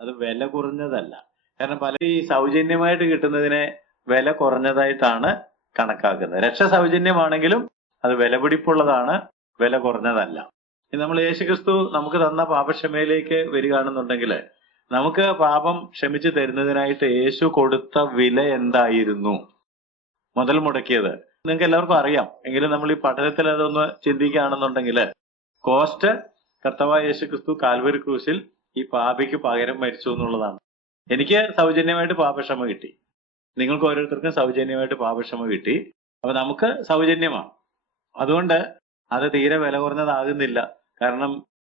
അത് വില കുറഞ്ഞതല്ല. കാരണം പല ഈ സൗജന്യമായിട്ട് കിട്ടുന്നതിനെ വില കുറഞ്ഞതായിട്ടാണ് കണക്കാക്കുന്നത്. രക്ഷ സൗജന്യമാണെങ്കിലും അത് വിലപിടിപ്പുള്ളതാണ്, വില കുറഞ്ഞതല്ല. നമ്മൾ യേശുക്രിസ്തു നമുക്ക് തന്ന പാപക്ഷമയിലേക്ക് വരികയാണെന്നുണ്ടെങ്കിൽ, നമുക്ക് പാപം ക്ഷമിച്ചു തരുന്നതിനായിട്ട് യേശു കൊടുത്ത വില എന്തായിരുന്നു? മുതൽ മുടക്കിയത് നിങ്ങൾക്ക് എല്ലാവർക്കും അറിയാം. എങ്കിലും നമ്മൾ ഈ പഠനത്തിൽ അതൊന്ന് ചിന്തിക്കുകയാണെന്നുണ്ടെങ്കിൽ, കോസ്റ്റ് കർത്താവായ യേശുക്രിസ്തു കാൽവരി ക്രൂശിൽ ഈ പാപിക്ക് പകരം മരിച്ചു എന്നുള്ളതാണ്. എനിക്ക് സൗജന്യമായിട്ട് പാപക്ഷമ കിട്ടി, നിങ്ങൾക്ക് ഓരോരുത്തർക്കും സൗജന്യമായിട്ട് പാപക്ഷമ കിട്ടി. അപ്പൊ നമുക്ക് സൗജന്യമാണ്. അതുകൊണ്ട് അത് തീരെ വില കുറഞ്ഞതാകുന്നില്ല. കാരണം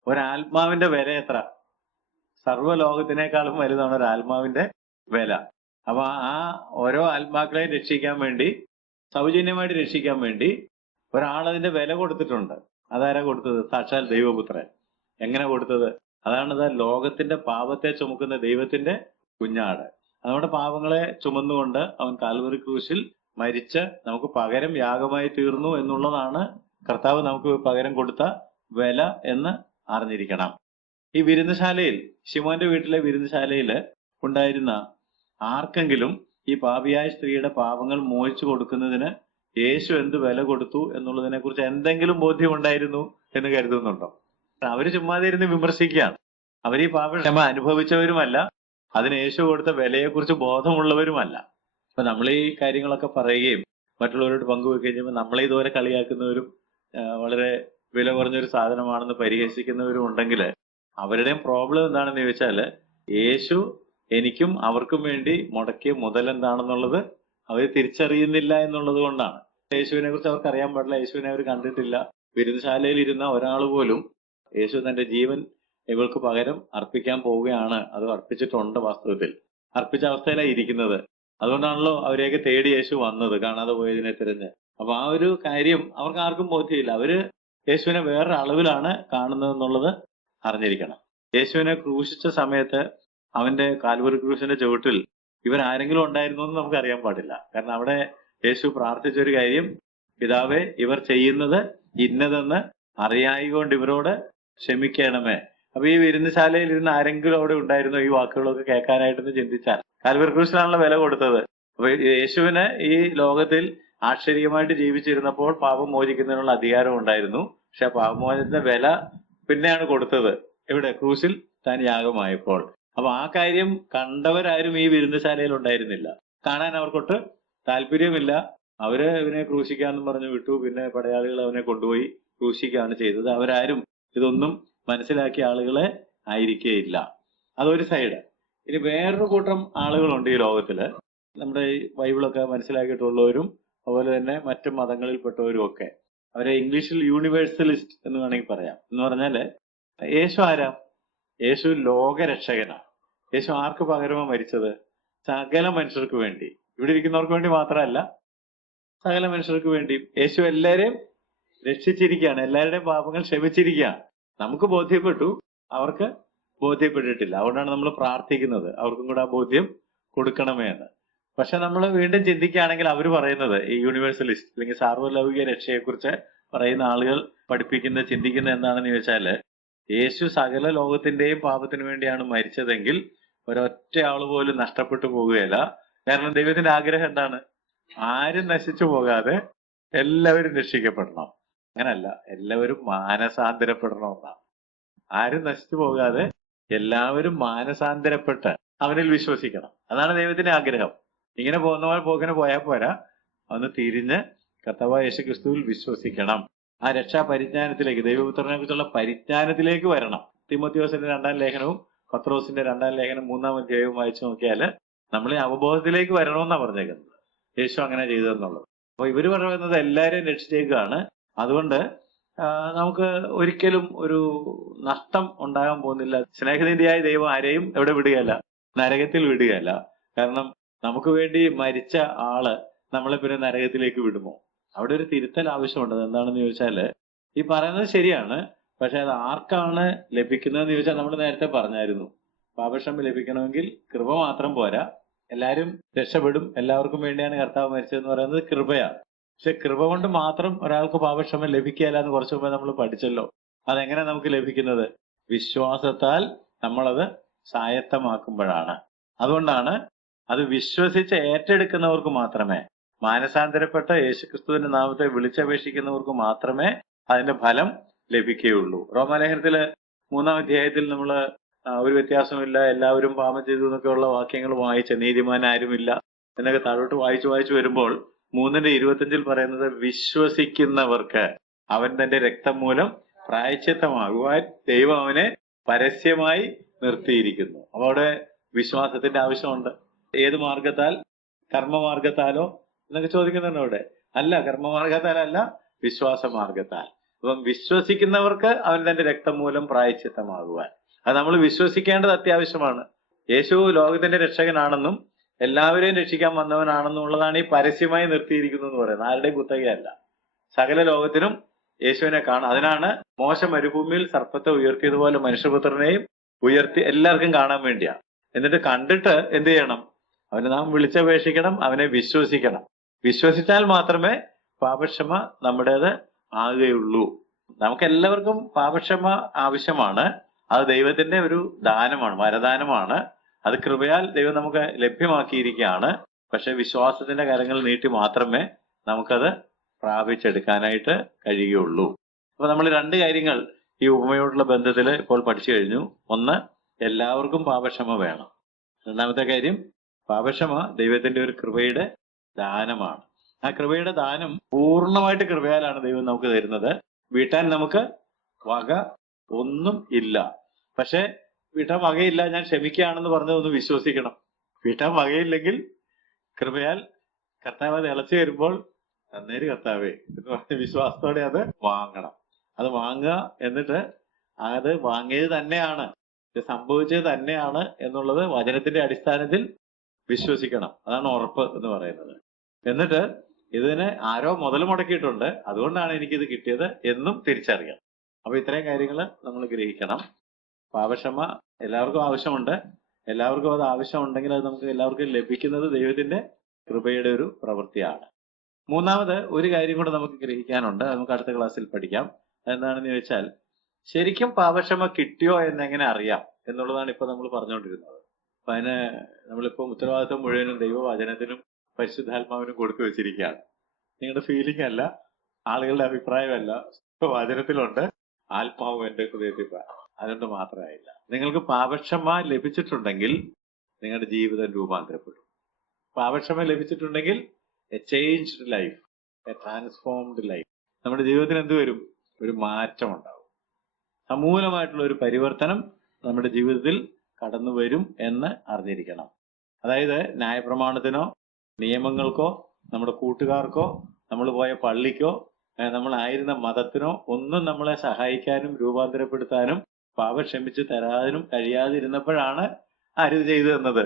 ഒരാത്മാവിന്റെ വില എത്ര? സർവ്വലോകത്തിനേക്കാളും വലുതാണ് ഒരാത്മാവിന്റെ വില. അപ്പൊ ആ ഓരോ ആത്മാക്കളെയും രക്ഷിക്കാൻ വേണ്ടി, സൗജന്യമായിട്ട് രക്ഷിക്കാൻ വേണ്ടി ഒരാളതിന്റെ വില കൊടുത്തിട്ടുണ്ട്. അതാരാ കൊടുത്തത്? സാക്ഷാൽ ദൈവപുത്രൻ. എങ്ങനെ കൊടുത്തത്? അതാണത് ലോകത്തിന്റെ പാപത്തെ ചുമക്കുന്ന ദൈവത്തിന്റെ കുഞ്ഞാട്. നമ്മുടെ പാപങ്ങളെ ചുമന്നുകൊണ്ട് അവൻ കാൽവറി ക്രൂശിൽ മരിച്ച് നമുക്ക് പകരം യാഗമായി തീർന്നു എന്നുള്ളതാണ് കർത്താവ് നമുക്ക് പകരം കൊടുത്ത വില എന്ന് അറിഞ്ഞിരിക്കണം. ഈ വിരുന്നുശാലയിൽ, ശിമോന്റെ വീട്ടിലെ വിരുന്നുശാലയിൽ ഉണ്ടായിരുന്ന ആർക്കെങ്കിലും ഈ പാപിയായ സ്ത്രീയുടെ പാപങ്ങൾ മോചിച്ചു കൊടുക്കുന്നതിന് യേശു എന്ത് വില കൊടുത്തു എന്നുള്ളതിനെ കുറിച്ച് എന്തെങ്കിലും ബോധ്യമുണ്ടായിരുന്നു എന്ന് കരുതുന്നുണ്ടോ? അവര് ചുമ്മാതെ ഇരുന്ന് വിമർശിക്കുകയാണ്. അവർ ഈ പാപക്ഷമ അനുഭവിച്ചവരുമല്ല, അതിന് യേശു കൊടുത്ത വിലയെക്കുറിച്ച് ബോധമുള്ളവരുമല്ല. അപ്പൊ നമ്മൾ ഈ കാര്യങ്ങളൊക്കെ പറയുകയും മറ്റുള്ളവരോട് പങ്കുവെക്കുകയും ചെയ്യുമ്പോൾ നമ്മളെ ഇതുപോലെ കളിയാക്കുന്നവരും വളരെ വില കുറഞ്ഞൊരു സാധനമാണെന്ന് പരിഹസിക്കുന്നവരും ഉണ്ടെങ്കിൽ, അവരുടെയും പ്രോബ്ലം എന്താണെന്ന് ചോദിച്ചാല്, യേശു എനിക്കും അവർക്കും വേണ്ടി മുടക്കിയ മുതൽ എന്താണെന്നുള്ളത് അവർ തിരിച്ചറിയുന്നില്ല എന്നുള്ളത് കൊണ്ടാണ്. യേശുവിനെ കുറിച്ച് അവർക്ക് അറിയാൻ പാടില്ല, യേശുവിനെ അവർ കണ്ടിട്ടില്ല. വിരുന്നുശാലയിൽ ഇരുന്ന ഒരാൾ പോലും യേശു തന്റെ ജീവൻ ഇവൾക്ക് പകരം അർപ്പിക്കാൻ പോവുകയാണ്. അത് അർപ്പിച്ചിട്ടുണ്ട്, വാസ്തവത്തിൽ അർപ്പിച്ച അവസ്ഥയിലാണ് ഇരിക്കുന്നത്. അതുകൊണ്ടാണല്ലോ അവരെയൊക്കെ തേടി യേശു വന്നത്, കാണാതെ പോയതിനെ തിരഞ്ഞ്. അപ്പൊ ആ ഒരു കാര്യം അവർക്ക് ആർക്കും ബോധ്യമില്ല. അവര് യേശുവിനെ വേറൊരു അളവിലാണ് കാണുന്നത് എന്നുള്ളത് അറിഞ്ഞിരിക്കണം. യേശുവിനെ ക്രൂശിച്ച സമയത്ത് അവന്റെ കാൽവറി ക്രൂശിന്റെ ചുവട്ടിൽ ഇവരാരെങ്കിലും ഉണ്ടായിരുന്നു എന്ന് നമുക്ക് അറിയാൻ പാടില്ല. കാരണം അവിടെ യേശു പ്രാർത്ഥിച്ചൊരു കാര്യം, പിതാവേ ഇവർ ചെയ്യുന്നത് ഇന്നതെന്ന് അറിയായികൊണ്ട് ഇവരോട് ക്ഷമിക്കണമേ. അപ്പൊ ഈ വിരുന്നുശാലയിൽ ഇരുന്ന് ആരെങ്കിലും അവിടെ ഉണ്ടായിരുന്നോ ഈ വാക്കുകളൊക്കെ കേൾക്കാനായിട്ടെന്ന് ചിന്തിച്ചാൽ? കാൽവറി ക്രൂശിനാണല്ലോ വില കൊടുത്തത്. അപ്പൊ യേശുവിന് ഈ ലോകത്തിൽ ആശ്ചര്യമായിട്ട് ജീവിച്ചിരുന്നപ്പോൾ പാപം മോചിക്കുന്നതിനുള്ള അധികാരം ഉണ്ടായിരുന്നു. പക്ഷെ പാപമോചനത്തിന്റെ വില പിന്നെയാണ് കൊടുത്തത് എവിടെ? ക്രൂശിൽ താൻ യാഗമായപ്പോൾ. അപ്പൊ ആ കാര്യം കണ്ടവരാരും ഈ വിരുന്നുശാലയിൽ ഉണ്ടായിരുന്നില്ല. കാണാൻ അവർക്കൊട്ട് താല്പര്യമില്ല. അവര് ഇവനെ ക്രൂശിക്കാന്നും പറഞ്ഞു വിട്ടു. പിന്നെ പടയാളികൾ അവനെ കൊണ്ടുപോയി ക്രൂശിക്കുകയാണ് ചെയ്തത്. അവരാരും ഇതൊന്നും മനസ്സിലാക്കിയ ആളുകളെ ആയിരിക്കേയില്ല. അതൊരു സൈഡ്. ഇനി വേറൊരു കൂട്ടം ആളുകളുണ്ട് ഈ ലോകത്തില്, നമ്മുടെ ഈ ബൈബിളൊക്കെ മനസ്സിലാക്കിയിട്ടുള്ളവരും അതുപോലെ തന്നെ മറ്റു മതങ്ങളിൽപ്പെട്ടവരും ഒക്കെ. അവരെ ഇംഗ്ലീഷിൽ യൂണിവേഴ്സലിസ്റ്റ് എന്ന് വേണമെങ്കിൽ പറയാം. എന്ന് പറഞ്ഞാല് യേശു ആരാ? യേശു ലോകരക്ഷകനാണ്. യേശു ആർക്ക് പകരമാണ് മരിച്ചത്? സകല മനുഷ്യർക്ക് വേണ്ടി. ഇവിടെ ഇരിക്കുന്നവർക്ക് വേണ്ടി മാത്രമല്ല, സകല മനുഷ്യർക്ക് വേണ്ടിയും യേശു എല്ലാവരെയും രക്ഷിച്ചിരിക്കുകയാണ്. എല്ലാവരുടെയും പാപങ്ങൾ ക്ഷമിച്ചിരിക്കുകയാണ്. നമുക്ക് ബോധ്യപ്പെട്ടു, അവർക്ക് ബോധ്യപ്പെട്ടിട്ടില്ല. അതുകൊണ്ടാണ് നമ്മൾ പ്രാർത്ഥിക്കുന്നത് അവർക്കും കൂടെ ആ ബോധ്യം കൊടുക്കണമേ എന്ന്. പക്ഷെ നമ്മൾ വീണ്ടും ചിന്തിക്കുകയാണെങ്കിൽ അവർ പറയുന്നത്, ഈ യൂണിവേഴ്സലിസ്റ്റ് അല്ലെങ്കിൽ സാർവലൗകിക രക്ഷയെക്കുറിച്ച് പറയുന്ന ആളുകൾ പഠിപ്പിക്കുന്ന ചിന്തിക്കുന്ന എന്താണെന്ന് ചോദിച്ചാല്, യേശു സകല ലോകത്തിന്റെയും പാപത്തിന് വേണ്ടിയാണ് മരിച്ചതെങ്കിൽ ഒരൊറ്റ ആള് പോലും നഷ്ടപ്പെട്ടു പോകുകയില്ല. കാരണം ദൈവത്തിന്റെ ആഗ്രഹം എന്താണ്? ആരും നശിച്ചു പോകാതെ എല്ലാവരും രക്ഷിക്കപ്പെടണം. അങ്ങനല്ല, എല്ലാവരും മാനസാന്തരപ്പെടണമെന്നാണ്. ആരും നശിച്ചു പോകാതെ എല്ലാവരും മാനസാന്തരപ്പെട്ട് അവനിൽ വിശ്വസിക്കണം. അതാണ് ദൈവത്തിന്റെ ആഗ്രഹം. ഇങ്ങനെ പോകുന്ന പോക്കിന് പോയാൽ പോരാ, ഒന്ന് തിരിഞ്ഞ് കർത്താവായ യേശു ക്രിസ്തുവിൽ വിശ്വസിക്കണം. ആ രക്ഷാ പരിജ്ഞാനത്തിലേക്ക്, ദൈവപുത്രനെ കുറിച്ചുള്ള പരിജ്ഞാനത്തിലേക്ക് വരണം. തിമോത്തിയോസിന്റെ 2-ാം ലേഖനവും പത്രോസിന്റെ 2-ാം ലേഖനം 3-ാം അധ്യായവും വായിച്ചു നോക്കിയാൽ നമ്മൾ ഈ അവബോധത്തിലേക്ക് വരണമെന്നാണ് പറഞ്ഞേക്കുന്നത്. യേശു അങ്ങനെ ചെയ്തതെന്നുള്ളത്. അപ്പൊ ഇവര് പറയുന്നത് എല്ലാവരെയും രക്ഷിച്ചേക്കാണ്. അതുകൊണ്ട് നമുക്ക് ഒരിക്കലും ഒരു നഷ്ടം ഉണ്ടാകാൻ പോകുന്നില്ല. സ്നേഹനിധിയായ ദൈവം ആരെയും എവിടെ വിടുകയല്ല? നരകത്തിൽ വിടുകയല്ല. കാരണം നമുക്ക് വേണ്ടി മരിച്ച ആള് നമ്മളെ പിന്നെ നരകത്തിലേക്ക് വിടുമോ? അവിടെ ഒരു തിരുത്തൽ ആവശ്യമുണ്ട്. എന്താണെന്ന് ചോദിച്ചാല്, ഈ പറയുന്നത് ശരിയാണ്, പക്ഷെ അത് ആർക്കാണ് ലഭിക്കുന്നതെന്ന് ചോദിച്ചാൽ നമ്മൾ നേരത്തെ പറഞ്ഞായിരുന്നു. പാപക്ഷമ ലഭിക്കണമെങ്കിൽ കൃപ മാത്രം പോരാ, എല്ലാവരും രക്ഷപ്പെടും. എല്ലാവർക്കും വേണ്ടിയാണ് കർത്താവ് മരിച്ചതെന്ന് പറയുന്നത് കൃപയാണ്. പക്ഷെ കൃപ കൊണ്ട് മാത്രം ഒരാൾക്ക് പാപക്ഷമ ലഭിക്കുകയില്ല എന്ന് കുറച്ചു മുമ്പ് നമ്മൾ പഠിച്ചല്ലോ. അതെങ്ങനെ നമുക്ക് ലഭിക്കുന്നത്? വിശ്വാസത്താൽ നമ്മളത് സ്വായത്തമാക്കുമ്പോഴാണ്. അതുകൊണ്ടാണ് അത് വിശ്വസിച്ച് ഏറ്റെടുക്കുന്നവർക്ക് മാത്രമേ, മാനസാന്തരപ്പെട്ട യേശുക്രിസ്തുവിന്റെ നാമത്തെ വിളിച്ചപേക്ഷിക്കുന്നവർക്ക് മാത്രമേ അതിന്റെ ഫലം ലഭിക്കുകയുള്ളൂ. റോമാലേഖനത്തില് 3-ാം അധ്യായത്തിൽ നമ്മൾ ഒരു വ്യത്യാസമില്ല, എല്ലാവരും പാപം ചെയ്തു എന്നൊക്കെയുള്ള വാക്യങ്ങൾ വായിച്ച, നീതിമാൻ ആരുമില്ല എന്നൊക്കെ താഴോട്ട് വായിച്ചു വരുമ്പോൾ 3:25 പറയുന്നത്, വിശ്വസിക്കുന്നവർക്ക് അവൻ തന്റെ രക്തം മൂലം പ്രായശ്ചിത്തമാകുവാൻ ദൈവം അവനെ പരസ്യമായി നിർത്തിയിരിക്കുന്നു. അപ്പൊ അവിടെ വിശ്വാസത്തിന്റെ ആവശ്യമുണ്ട്. ഏത് മാർഗത്താൽ? കർമ്മമാർഗത്താലോ എന്നൊക്കെ ചോദിക്കുന്നുണ്ട് അവിടെ. അല്ല, കർമ്മമാർഗത്താലല്ല, വിശ്വാസ മാർഗത്താൽ. അപ്പം വിശ്വസിക്കുന്നവർക്ക് അവൻ തന്റെ രക്തം മൂലം പ്രായശ്ചിത്തമാകുവാൻ. അത് നമ്മൾ വിശ്വസിക്കേണ്ടത് അത്യാവശ്യമാണ്. യേശു ലോകത്തിന്റെ രക്ഷകനാണെന്നും എല്ലാവരെയും രക്ഷിക്കാൻ വന്നവനാണെന്നും ഉള്ളതാണ് ഈ പരസ്യമായി നിർത്തിയിരിക്കുന്നു എന്ന് പറയുന്നത്. ആരുടെയും കുത്തകയല്ല, സകല ലോകത്തിനും യേശുവിനെ കാണാം. അതിനാണ് മോശ മരുഭൂമിയിൽ സർപ്പത്തെ ഉയർത്തിയതുപോലെ മനുഷ്യപുത്രനെയും ഉയർത്തി എല്ലാവർക്കും കാണാൻ വേണ്ടിയാ. എന്നിട്ട് കണ്ടിട്ട് എന്ത് ചെയ്യണം? അവനെ നാം വിളിച്ചപേക്ഷിക്കണം, അവനെ വിശ്വസിക്കണം. വിശ്വസിച്ചാൽ മാത്രമേ പാപക്ഷമ നമ്മുടേത് ആകുകയുള്ളൂ. നമുക്കെല്ലാവർക്കും പാപക്ഷമ ആവശ്യമാണ്. അത് ദൈവത്തിന്റെ ഒരു ദാനമാണ്, വരദാനമാണ്. അത് കൃപയാൽ ദൈവം നമുക്ക് ലഭ്യമാക്കിയിരിക്കുകയാണ്. പക്ഷെ വിശ്വാസത്തിന്റെ കരങ്ങൾ നീട്ടി മാത്രമേ നമുക്കത് പ്രാപിച്ചെടുക്കാനായിട്ട് കഴിയുകയുള്ളൂ. അപ്പൊ നമ്മൾ 2 കാര്യങ്ങൾ ഈ ഉപമയോടുള്ള ബന്ധത്തിൽ ഇപ്പോൾ പഠിച്ചു കഴിഞ്ഞു. ഒന്ന്, എല്ലാവർക്കും പാപക്ഷമ വേണം. രണ്ടാമത്തെ കാര്യം, പാപക്ഷമ ദൈവത്തിന്റെ ഒരു കൃപയുടെ ദാനമാണ്. ആ കൃപയുടെ ദാനം പൂർണ്ണമായിട്ട് കൃപയാലാണ് ദൈവം നമുക്ക് തരുന്നത്. വീട്ടാൻ നമുക്ക് വക ഒന്നും ഇല്ല. പക്ഷെ വീട്ടാൻ വകയില്ല, ഞാൻ ക്ഷമിക്കുകയാണെന്ന് പറഞ്ഞത് ഒന്ന് വിശ്വസിക്കണം. വീട്ടാൻ വകയില്ലെങ്കിൽ കൃപയാൽ കർത്താവ് അത് ഇളച്ചു വരുമ്പോൾ അന്നേര് കർത്താവേ എന്ന് പറഞ്ഞ വിശ്വാസത്തോടെ അത് വാങ്ങണം. അത് വാങ്ങുക, എന്നിട്ട് അത് വാങ്ങിയത് തന്നെയാണ്, ഇത് സംഭവിച്ചത് തന്നെയാണ് എന്നുള്ളത് വചനത്തിന്റെ അടിസ്ഥാനത്തിൽ വിശ്വസിക്കണം. അതാണ് ഉറപ്പ് എന്ന് പറയുന്നത്. എന്നിട്ട് ഇതിന് ആരോ മുതൽ മുടക്കിയിട്ടുണ്ട്, അതുകൊണ്ടാണ് എനിക്കിത് കിട്ടിയത് എന്നും തിരിച്ചറിയണം. അപ്പൊ ഇത്രയും കാര്യങ്ങൾ നമ്മൾ ഗ്രഹിക്കണം. പാപക്ഷമ എല്ലാവർക്കും ആവശ്യമുണ്ട്. എല്ലാവർക്കും അത് ആവശ്യമുണ്ടെങ്കിൽ അത് നമുക്ക് എല്ലാവർക്കും ലഭിക്കുന്നത് ദൈവത്തിന്റെ കൃപയുടെ ഒരു പ്രവൃത്തിയാണ്. മൂന്നാമത് ഒരു കാര്യം കൂടെ നമുക്ക് ഗ്രഹിക്കാനുണ്ട്, അത് നമുക്ക് അടുത്ത ക്ലാസ്സിൽ പഠിക്കാം. അതെന്താണെന്ന് ചോദിച്ചാൽ, ശരിക്കും പാപക്ഷമ കിട്ടിയോ എന്നെങ്ങനെ അറിയാം എന്നുള്ളതാണ് ഇപ്പൊ നമ്മൾ പറഞ്ഞുകൊണ്ടിരുന്നത്. അപ്പൊ അതിന് നമ്മളിപ്പോ ഉത്തരവാദിത്വം മുഴുവനും ദൈവവചനത്തിനും പരിശുദ്ധാത്മാവിനും കൊടുത്തു വെച്ചിരിക്കുകയാണ്. നിങ്ങളുടെ ഫീലിംഗ് അല്ല, ആളുകളുടെ അഭിപ്രായമല്ല, വചനത്തിലുണ്ട്. ആത്മാവ് എന്റെ ഹൃദയത്തിൽ അതുകൊണ്ട് മാത്രമായില്ല. നിങ്ങൾക്ക് പാപക്ഷമ ലഭിച്ചിട്ടുണ്ടെങ്കിൽ നിങ്ങളുടെ ജീവിതം രൂപാന്തരപ്പെടും. പാപക്ഷമ ലഭിച്ചിട്ടുണ്ടെങ്കിൽ a changed life, a transformed life. നമ്മുടെ ജീവിതത്തിൽ എന്ത് വരും? ഒരു മാറ്റം ഉണ്ടാവും. സമൂലമായിട്ടുള്ള ഒരു പരിവർത്തനം നമ്മുടെ ജീവിതത്തിൽ കടന്നു വരും എന്ന് അറിഞ്ഞിരിക്കണം. അതായത് ന്യായപ്രമാണത്തിനോ നിയമങ്ങൾക്കോ നമ്മുടെ കൂട്ടുകാർക്കോ നമ്മൾ പോയ പള്ളിക്കോ നമ്മളായിരുന്ന മതത്തിനോ ഒന്നും നമ്മളെ സഹായിക്കാനും രൂപാന്തരപ്പെടുത്താനും പാപം ക്ഷമിച്ച് തരാനും കഴിയാതിരുന്നപ്പോഴാണ് ആര് ചെയ്തു തന്നത്?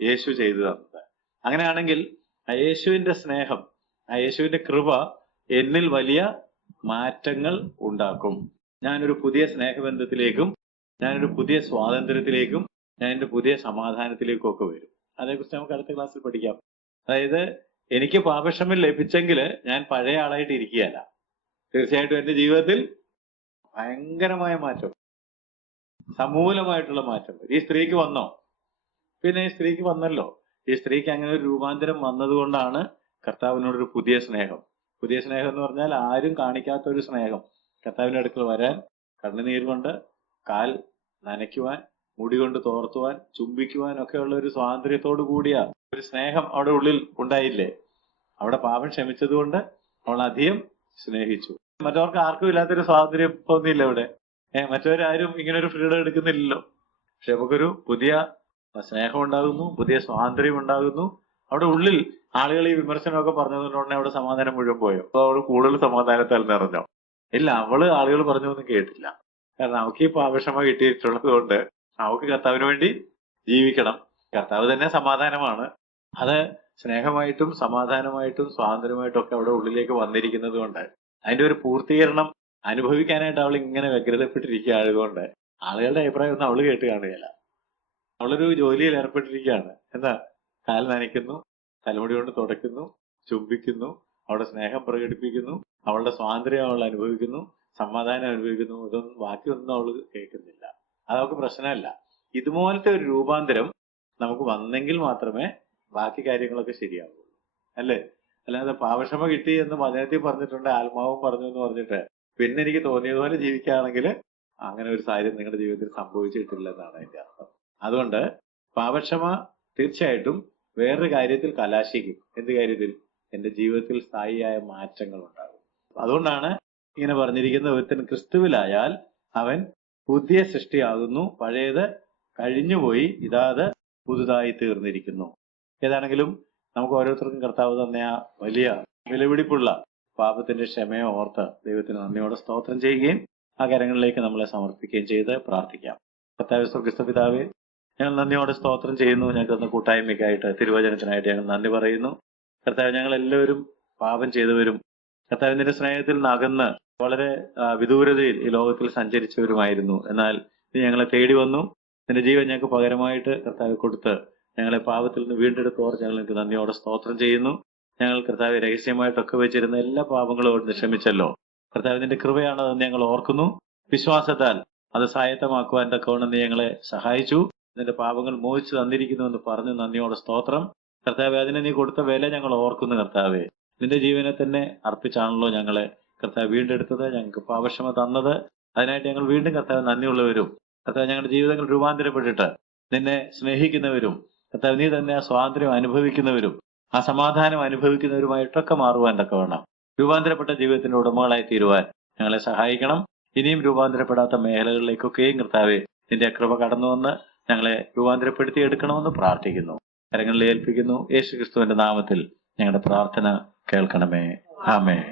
യേശു ചെയ്തു തന്നത്. അങ്ങനെയാണെങ്കിൽ ആ യേശുവിന്റെ സ്നേഹം, ആ യേശുവിന്റെ കൃപ എന്നിൽ വലിയ മാറ്റങ്ങൾ ഉണ്ടാക്കും. ഞാനൊരു പുതിയ സ്നേഹബന്ധത്തിലേക്കും ഞാനൊരു പുതിയ സ്വാതന്ത്ര്യത്തിലേക്കും ഞാൻ എൻ്റെ പുതിയ സമാധാനത്തിലേക്കും ഒക്കെ വരും. അതേക്കുറിച്ച് നമുക്ക് അടുത്ത ക്ലാസ്സിൽ പഠിക്കാം. അതായത് എനിക്ക് പാപക്ഷമ ലഭിച്ചെങ്കിൽ ഞാൻ പഴയ ആളായിട്ട് ഇരിക്കുകയല്ല. തീർച്ചയായിട്ടും എൻ്റെ ജീവിതത്തിൽ ഭയങ്കരമായ മാറ്റം, സമൂലമായിട്ടുള്ള മാറ്റം. ഈ സ്ത്രീക്ക് വന്നോ? പിന്നെ ഈ സ്ത്രീക്ക് വന്നല്ലോ. ഈ സ്ത്രീക്ക് അങ്ങനെ ഒരു രൂപാന്തരം വന്നതുകൊണ്ടാണ് കർത്താവിനോടൊരു പുതിയ സ്നേഹം. പുതിയ സ്നേഹം എന്ന് പറഞ്ഞാൽ ആരും കാണിക്കാത്ത ഒരു സ്നേഹം. കർത്താവിന്റെ അടുക്കൽ വരാൻ, കണ്ണുനീർ കൊണ്ട് കാൽ നനയ്ക്കുവാൻ, മുടി കൊണ്ട് തോർത്തുവാൻ, ചുംബിക്കുവാൻ ഒക്കെ ഉള്ള ഒരു സ്വാതന്ത്ര്യത്തോടു കൂടിയ ഒരു സ്നേഹം അവിടെ ഉള്ളിൽ ഉണ്ടായില്ലേ? അവിടെ പാപം ക്ഷമിച്ചതുകൊണ്ട് അവൾ അധികം സ്നേഹിച്ചു. മറ്റവർക്ക് ആർക്കും ഇല്ലാത്തൊരു സ്വാതന്ത്ര്യം ഒന്നുമില്ല ഇവിടെ. മറ്റവരാരും ഇങ്ങനെ ഒരു ഫ്രീഡം എടുക്കുന്നില്ലല്ലോ. പക്ഷെ നമുക്കൊരു പുതിയ സ്നേഹം ഉണ്ടാകുന്നു, പുതിയ സ്വാതന്ത്ര്യം ഉണ്ടാകുന്നു. അവിടെ ഉള്ളിൽ ആളുകൾ ഈ വിമർശനമൊക്കെ പറഞ്ഞതുകൊണ്ടുതന്നെ അവിടെ സമാധാനം മുഴുവൻ പോയോ? അപ്പൊ അവൾ കൂടുതൽ സമാധാനത്താൽ നിറഞ്ഞോ? ഇല്ല, അവള് ആളുകൾ പറഞ്ഞൊന്നും കേട്ടില്ല. കാരണം അവൾക്ക് ഈ പാപക്ഷമ കിട്ടിയിട്ടുള്ളത് കൊണ്ട് അവൾക്ക് കർത്താവിന് വേണ്ടി ജീവിക്കണം. കർത്താവ് തന്നെ സമാധാനമാണ്. അത് സ്നേഹമായിട്ടും സമാധാനമായിട്ടും സ്വാതന്ത്ര്യമായിട്ടും ഒക്കെ അവിടെ ഉള്ളിലേക്ക് വന്നിരിക്കുന്നത് കൊണ്ട് അതിന്റെ ഒരു പൂർത്തീകരണം അനുഭവിക്കാനായിട്ട് അവൾ ഇങ്ങനെ വ്യഗ്രതപ്പെട്ടിരിക്കുകയായതുകൊണ്ട് ആളുകളുടെ അഭിപ്രായം ഒന്നും അവള് കേട്ട് കാണുകയില്ല. അവളൊരു ജോലിയിൽ ഏർപ്പെട്ടിരിക്കുകയാണ്. എന്താ? കാൽ നനയ്ക്കുന്നു, തലമുടി കൊണ്ട് തുടയ്ക്കുന്നു, ചുംബിക്കുന്നു, അവളുടെ സ്നേഹം പ്രകടിപ്പിക്കുന്നു, അവളുടെ സ്വാതന്ത്ര്യം അവൾ അനുഭവിക്കുന്നു, സമാധാനം അനുഭവിക്കുന്നു. ഇതൊന്നും ബാക്കിയൊന്നും അവൾ കേൾക്കുന്നില്ല. അതവൾക്ക് പ്രശ്നമല്ല. ഇതുപോലത്തെ ഒരു രൂപാന്തരം നമുക്ക് വന്നെങ്കിൽ മാത്രമേ ബാക്കി കാര്യങ്ങളൊക്കെ ശരിയാവുള്ളൂ, അല്ലേ? അല്ലാതെ പാപക്ഷമ കിട്ടി എന്ന് വചനത്തിൽ പറഞ്ഞിട്ടുണ്ട്, ആത്മാവും പറഞ്ഞു എന്ന് പറഞ്ഞിട്ട് പിന്നെ എനിക്ക് തോന്നിയതുപോലെ ജീവിക്കുകയാണെങ്കിൽ അങ്ങനെ ഒരു സാഹചര്യം നിങ്ങളുടെ ജീവിതത്തിൽ സംഭവിച്ചിട്ടില്ലെന്നാണ് അതിന്റെ അർത്ഥം. അതുകൊണ്ട് പാപക്ഷമ തീർച്ചയായിട്ടും വേറൊരു കാര്യത്തിൽ കലാശിക്കും. എന്ത് കാര്യത്തിൽ? എന്റെ ജീവിതത്തിൽ സ്ഥായിയായ മാറ്റങ്ങൾ ഉണ്ടാകും. അതുകൊണ്ടാണ് ഇങ്ങനെ പറഞ്ഞിരിക്കുന്നത്, ഒരുത്തൻ ക്രിസ്തുവിലായാൽ അവൻ പുതിയ സൃഷ്ടിയാകുന്നു, പഴയത് കഴിഞ്ഞുപോയി, ഇതാത് പുതുതായി തീർന്നിരിക്കുന്നു. ഏതാണെങ്കിലും നമുക്ക് ഓരോരുത്തർക്കും കർത്താവ് തന്നെ ആ വലിയ വിലപിടിപ്പുള്ള പാപത്തിന്റെ ക്ഷമയെ ഓർത്ത് ദൈവത്തിന് നന്ദിയോടെ സ്തോത്രം ചെയ്യുകയും ആ കരങ്ങളിലേക്ക് നമ്മളെ സമർപ്പിക്കുകയും ചെയ്ത് പ്രാർത്ഥിക്കാം. കർത്താവ് സ്വർഗ്ഗസ്ഥ പിതാവേ, ഞങ്ങൾ നന്ദിയോടെ സ്തോത്രം ചെയ്യുന്നു. ഞങ്ങൾക്ക് തന്ന കൂട്ടായ്മയ്ക്കായിട്ട്, തിരുവചനത്തിനായിട്ട് ഞങ്ങൾ നന്ദി പറയുന്നു. കർത്താവ്, ഞങ്ങൾ എല്ലാവരും പാപം ചെയ്തവരും കർത്താവിന്റെ സ്നേഹത്തിൽ നിന്ന് അകന്ന് വളരെ വിദൂരതയിൽ ഈ ലോകത്തിൽ സഞ്ചരിച്ചവരുമായിരുന്നു. എന്നാൽ നീ ഞങ്ങളെ തേടി വന്നു, നിന്റെ ജീവൻ ഞങ്ങൾക്ക് പകരമായിട്ട് കർത്താവ് കൊടുത്ത് ഞങ്ങളെ പാപത്തിൽ നിന്ന് വീണ്ടെടുത്തോർ ഞങ്ങൾ നിങ്ങൾക്ക് നന്ദിയോടെ സ്തോത്രം ചെയ്യുന്നു. ഞങ്ങൾ കർത്താവ് രഹസ്യമായിട്ടൊക്കെ വെച്ചിരുന്ന എല്ലാ പാപങ്ങളോട് ക്ഷമിച്ചല്ലോ. കർത്താവിന്റെ കൃപയാണ് അതെന്ന് ഞങ്ങൾ ഓർക്കുന്നു. വിശ്വാസത്താൽ അത് സ്വായത്തമാക്കുവാൻ തക്കവണ്ണം നീ ഞങ്ങളെ സഹായിച്ചു. നിന്റെ പാപങ്ങൾ മോചിച്ചു തന്നിരിക്കുന്നു എന്ന് പറഞ്ഞു നന്ദിയോടെ സ്തോത്രം. കർത്താവെ, അതിനെ നീ കൊടുത്ത വില ഞങ്ങൾ ഓർക്കുന്നു. കർത്താവെ, നിന്റെ ജീവനെ തന്നെ അർപ്പിച്ചാണല്ലോ ഞങ്ങളെ കർത്താവ് വീണ്ടെടുത്തത്, ഞങ്ങൾക്ക് പാപക്ഷമ തന്നത്. അതിനായിട്ട് ഞങ്ങൾ വീണ്ടും കർത്താവ് നന്ദിയുള്ളവരും, കർത്താവ് ഞങ്ങളുടെ ജീവിതങ്ങൾ രൂപാന്തരപ്പെട്ടിട്ട് നിന്നെ സ്നേഹിക്കുന്നവരും, കർത്താവ് നീ തന്നെ ആ സ്വാതന്ത്ര്യം അനുഭവിക്കുന്നവരും ആ സമാധാനം അനുഭവിക്കുന്നവരുമായിട്ടൊക്കെ മാറുവാൻ തക്കവണ്ണം രൂപാന്തരപ്പെട്ട ജീവിതത്തിന്റെ ഉടമകളായി തീരുവാൻ ഞങ്ങളെ സഹായിക്കണം. ഇനിയും രൂപാന്തരപ്പെടാത്ത മേഖലകളിലേക്കൊക്കെയും കർത്താവെ നിന്റെ കൃപ കടന്നു വന്ന് ഞങ്ങളെ രൂപാന്തരപ്പെടുത്തി എടുക്കണമെന്ന് പ്രാർത്ഥിക്കുന്നു. കരങ്ങളിൽ ഏൽപ്പിക്കുന്നു. യേശു ക്രിസ്തുവിന്റെ നാമത്തിൽ ഞങ്ങളുടെ പ്രാർത്ഥന കേൾക്കണമേ. ആമേൻ.